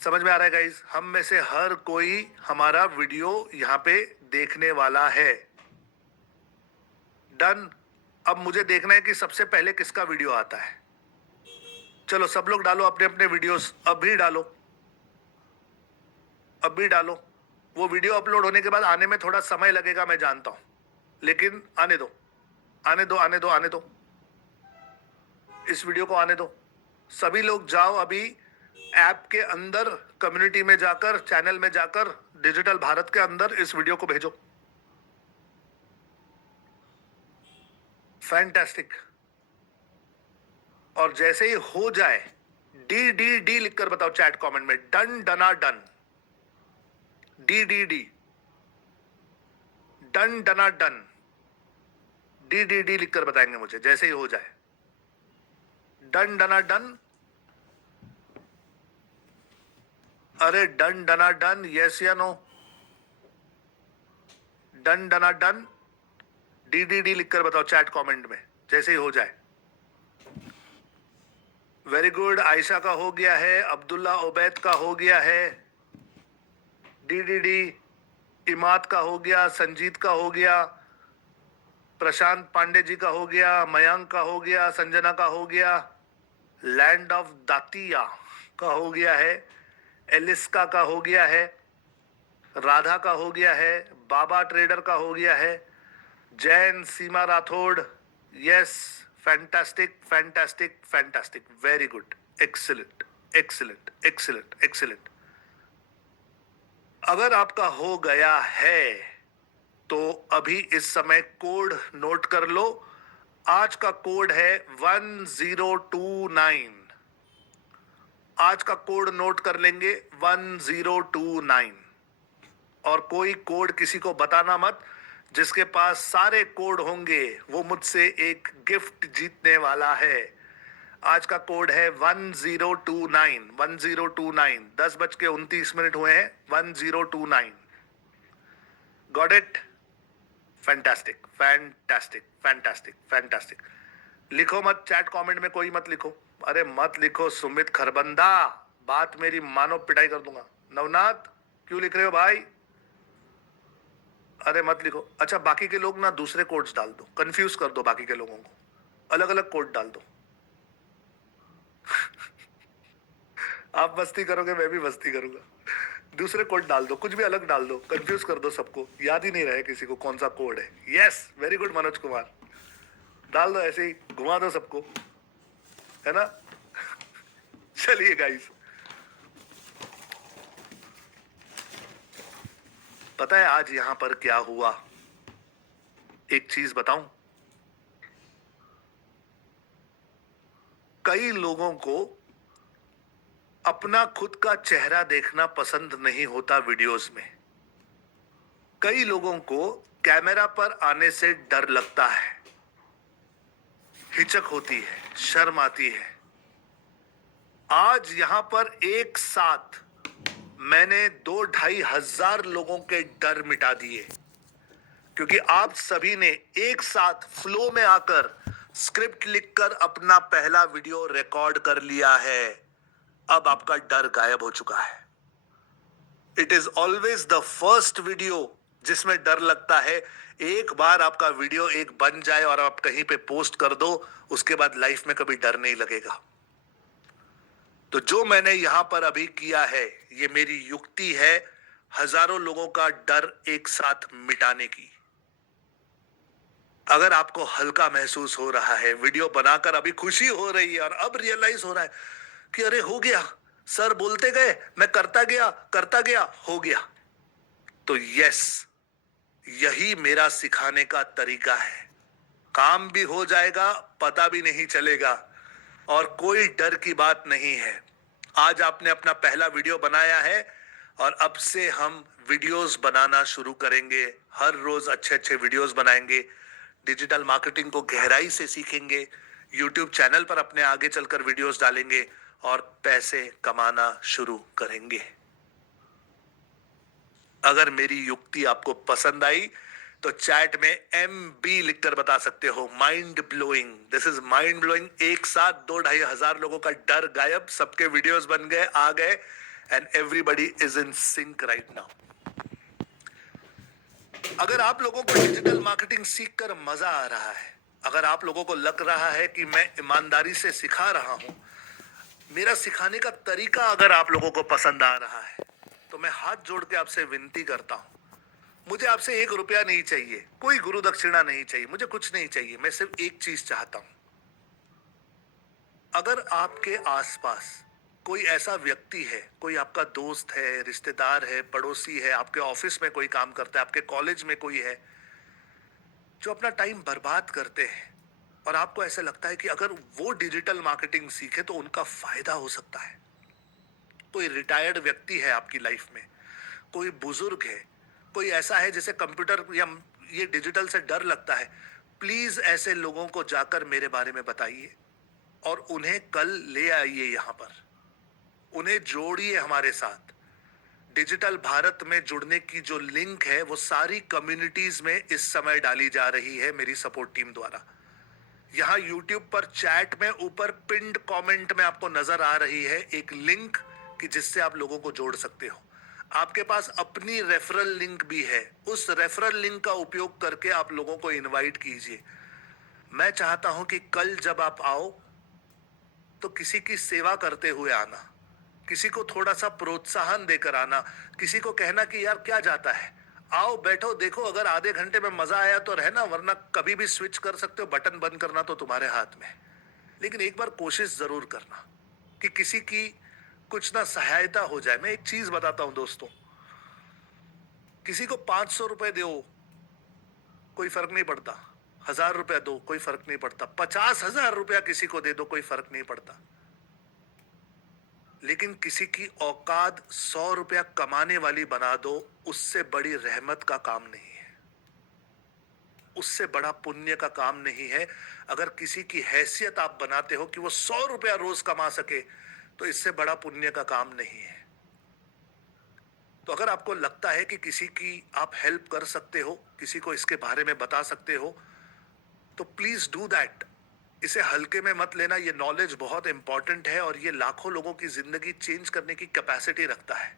समझ में आ रहा है गाइस? हम में से हर कोई हमारा वीडियो यहां पे देखने वाला है। डन। अब मुझे देखना है कि सबसे पहले किसका वीडियो आता है। चलो सब लोग डालो अपने अपने वीडियोस, अभी डालो, अभी डालो। वो वीडियो अपलोड होने के बाद आने में थोड़ा समय लगेगा, मैं जानता हूं, लेकिन आने दो, आने दो, आने दो, आने दो, इस वीडियो को आने दो। सभी लोग जाओ अभी ऐप के अंदर कम्युनिटी में जाकर, चैनल में जाकर, डिजिटल भारत के अंदर इस वीडियो को भेजो। फैंटास्टिक। और जैसे ही हो जाए डी डी डी लिखकर बताओ चैट कमेंट में, डन डना डन, डी डी डी, डन डना डन, डी डी डी लिखकर बताएंगे मुझे जैसे ही हो जाए। डन डना डन, अरे डन डना डन, यस या नो, डन डना डन, डी डी डी लिखकर बताओ चैट कमेंट में जैसे ही हो जाए। वेरी गुड, आयशा का हो गया है, अब्दुल्ला उबैद का हो गया है, डी डी डी, इमाद का हो गया, संजीत का हो गया, प्रशांत पांडे जी का हो गया, मयंक का हो गया, संजना का हो गया, लैंड ऑफ दातिया का हो गया है, एलिस्का का हो गया है, राधा का हो गया है, बाबा ट्रेडर का हो गया है, Jain Seema Rathore, yes, fantastic fantastic fantastic, very good, excellent excellent excellent excellent. अगर आपका हो गया है तो अभी इस समय कोड नोट कर लो। आज का कोड है 1029। आज का कोड नोट कर लेंगे 1029। और कोई कोड किसी को बताना मत। जिसके पास सारे कोड होंगे वो मुझसे एक गिफ्ट जीतने वाला है। आज का कोड है 1029। 1029। 10:29 हुए हैं। 1029। Got it? Fantastic fantastic fantastic fantastic. लिखो मत चैट कमेंट में, कोई मत लिखो। अरे मत लिखो सुमित खरबंदा, बात मेरी मानो पिटाई कर दूंगा। नवनाथ क्यों लिख रहे हो भाई? अरे मत लिखो। अच्छा, बाकी के लोग ना दूसरे कोड्स डाल दो, कंफ्यूज कर दो बाकी के लोगों को, अलग अलग कोड डाल दो। आप मस्ती करोगे, मैं भी मस्ती करूंगा। दूसरे कोड डाल दो, कुछ भी अलग डाल दो, कंफ्यूज कर दो सबको, याद ही नहीं रहे किसी को कौन सा कोड है। Yes, very good Manoj Kumar, डाल दो, ऐसे ही घुमा दो सबको, है ना? चलिए गाइस, पता है आज यहां पर क्या हुआ? एक चीज बताऊं, कई लोगों को अपना खुद का चेहरा देखना पसंद नहीं होता वीडियोस में। कई लोगों को कैमरा पर आने से डर लगता है, हिचक होती है, शर्म आती है। आज यहां पर एक साथ मैंने 2-2.5 हजार लोगों के डर मिटा दिए, क्योंकि आप सभी ने एक साथ फ्लो में आकर स्क्रिप्ट लिखकर अपना पहला वीडियो रिकॉर्ड कर लिया है। अब आपका डर गायब हो चुका है। It is always the first video जिसमें डर लगता है। एक बार आपका वीडियो एक बन जाए और आप कहीं पे पोस्ट कर दो, उसके बाद लाइफ में कभी डर नहीं लगेगा। तो जो मैंने यहां पर अभी किया है, ये मेरी युक्ति है हजारों लोगों का डर एक साथ मिटाने की। अगर आपको हल्का महसूस हो रहा है, वीडियो बनाकर अभी खुशी हो रही है और अब रियलाइज हो रहा है कि अरे हो गया, सर बोलते गए, मैं करता गया, हो गया, तो यस, यही मेरा सिखाने का तरीका है। काम भी हो जाएगा, पता भी नहीं चलेगा, और कोई डर की बात नहीं है। आज आपने अपना पहला वीडियो बनाया है और अब से हम वीडियोस बनाना शुरू करेंगे। हर रोज अच्छे अच्छे वीडियोस बनाएंगे, डिजिटल मार्केटिंग को गहराई से सीखेंगे, यूट्यूब चैनल पर अपने आगे चलकर वीडियोस डालेंगे और पैसे कमाना शुरू करेंगे। अगर मेरी युक्ति आपको पसंद आई तो चैट में MB लिखकर बता सकते हो, mind blowing, this is mind blowing. एक साथ 2-2.5 हजार लोगों का डर गायब, सबके वीडियोस बन गए, आ गए, and everybody is in sync right now. अगर आप लोगों को डिजिटल मार्केटिंग सीखकर मजा आ रहा है, अगर आप लोगों को लग रहा है कि मैं ईमानदारी से सिखा रहा हूं, मेरा सिखाने का तरीका अगर आप लोगों को पसंद आ रहा है, तो मैं हाथ जोड़ के आपसे विनती करता हूं, मुझे आपसे 1 रुपया नहीं चाहिए, कोई गुरु दक्षिणा नहीं चाहिए, मुझे कुछ नहीं चाहिए। मैं सिर्फ एक चीज चाहता हूं, अगर आपके आसपास कोई ऐसा व्यक्ति है, कोई आपका दोस्त है, रिश्तेदार है, पड़ोसी है, आपके ऑफिस में कोई काम करता है, आपके कॉलेज में कोई है, जो अपना टाइम बर्बाद करते हैं और आपको ऐसा लगता है कि अगर वो डिजिटल मार्केटिंग सीखे तो उनका फायदा हो सकता है। कोई रिटायर्ड व्यक्ति है आपकी लाइफ में, कोई बुजुर्ग है, कोई ऐसा है जिसे कंप्यूटर या ये डिजिटल से डर लगता है, प्लीज ऐसे लोगों को जाकर मेरे बारे में बताइए और उन्हें कल ले आइए यहां पर, उन्हें जोड़िए हमारे साथ। डिजिटल भारत में जुड़ने की जो लिंक है वो सारी कम्युनिटीज में इस समय डाली जा रही है मेरी सपोर्ट टीम द्वारा। यहाँ यूट्यूब पर चैट में ऊपर पिंड कमेंट में आपको नजर आ रही है एक लिंक कि जिससे आप लोगों को जोड़ सकते हो। आपके पास अपनी रेफरल लिंक भी है, उस रेफरल लिंक का उपयोग करके आप लोगों को इनवाइट कीजिए। मैं चाहता हूं कि कल जब आप आओ तो किसी की सेवा करते हुए आना, किसी को थोड़ा सा प्रोत्साहन देकर आना, किसी को कहना कि यार क्या जाता है, आओ बैठो देखो, अगर आधे घंटे में मजा आया तो रहना, वरना कभी भी स्विच कर सकते हो, बटन बंद करना तो तुम्हारे हाथ में है। लेकिन एक बार कोशिश जरूर करना कि किसी की कुछ ना सहायता हो जाए। मैं एक चीज बताता हूं दोस्तों, किसी को 500 रुपए दो कोई फर्क नहीं पड़ता, 1000 रुपया दो कोई फर्क नहीं पड़ता, 50,000 रुपया किसी को दे दो कोई फर्क नहीं पड़ता, लेकिन किसी की औकात 100 रुपया कमाने वाली बना दो, उससे बड़ी रहमत का काम नहीं है, उससे बड़ा पुण्य का काम नहीं है। अगर किसी की हैसियत आप बनाते हो कि वो 100 रुपया रोज कमा सके, तो इससे बड़ा पुण्य का काम नहीं है। तो अगर आपको लगता है कि किसी की आप हेल्प कर सकते हो, किसी को इसके बारे में बता सकते हो, तो प्लीज डू दैट। इसे हल्के में मत लेना, ये नॉलेज बहुत इंपॉर्टेंट है और ये लाखों लोगों की जिंदगी चेंज करने की कैपेसिटी रखता है।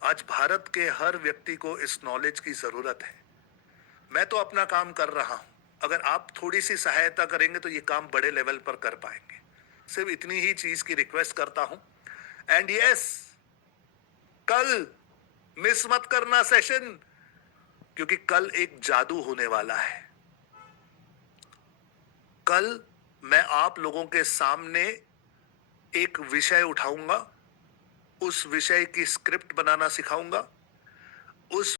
आज भारत के हर व्यक्ति को इस नॉलेज की जरूरत है। मैं तो अपना काम कर रहा हूं, अगर आप थोड़ी सी सहायता करेंगे तो ये काम बड़े लेवल पर कर पाएंगे। सिर्फ इतनी ही चीज की रिक्वेस्ट करता हूं। एंड यस, कल मिस मत करना सेशन, क्योंकि कल एक जादू होने वाला है। कल मैं आप लोगों के सामने एक विषय उठाऊंगा, उस विषय की स्क्रिप्ट बनाना सिखाऊंगा, उस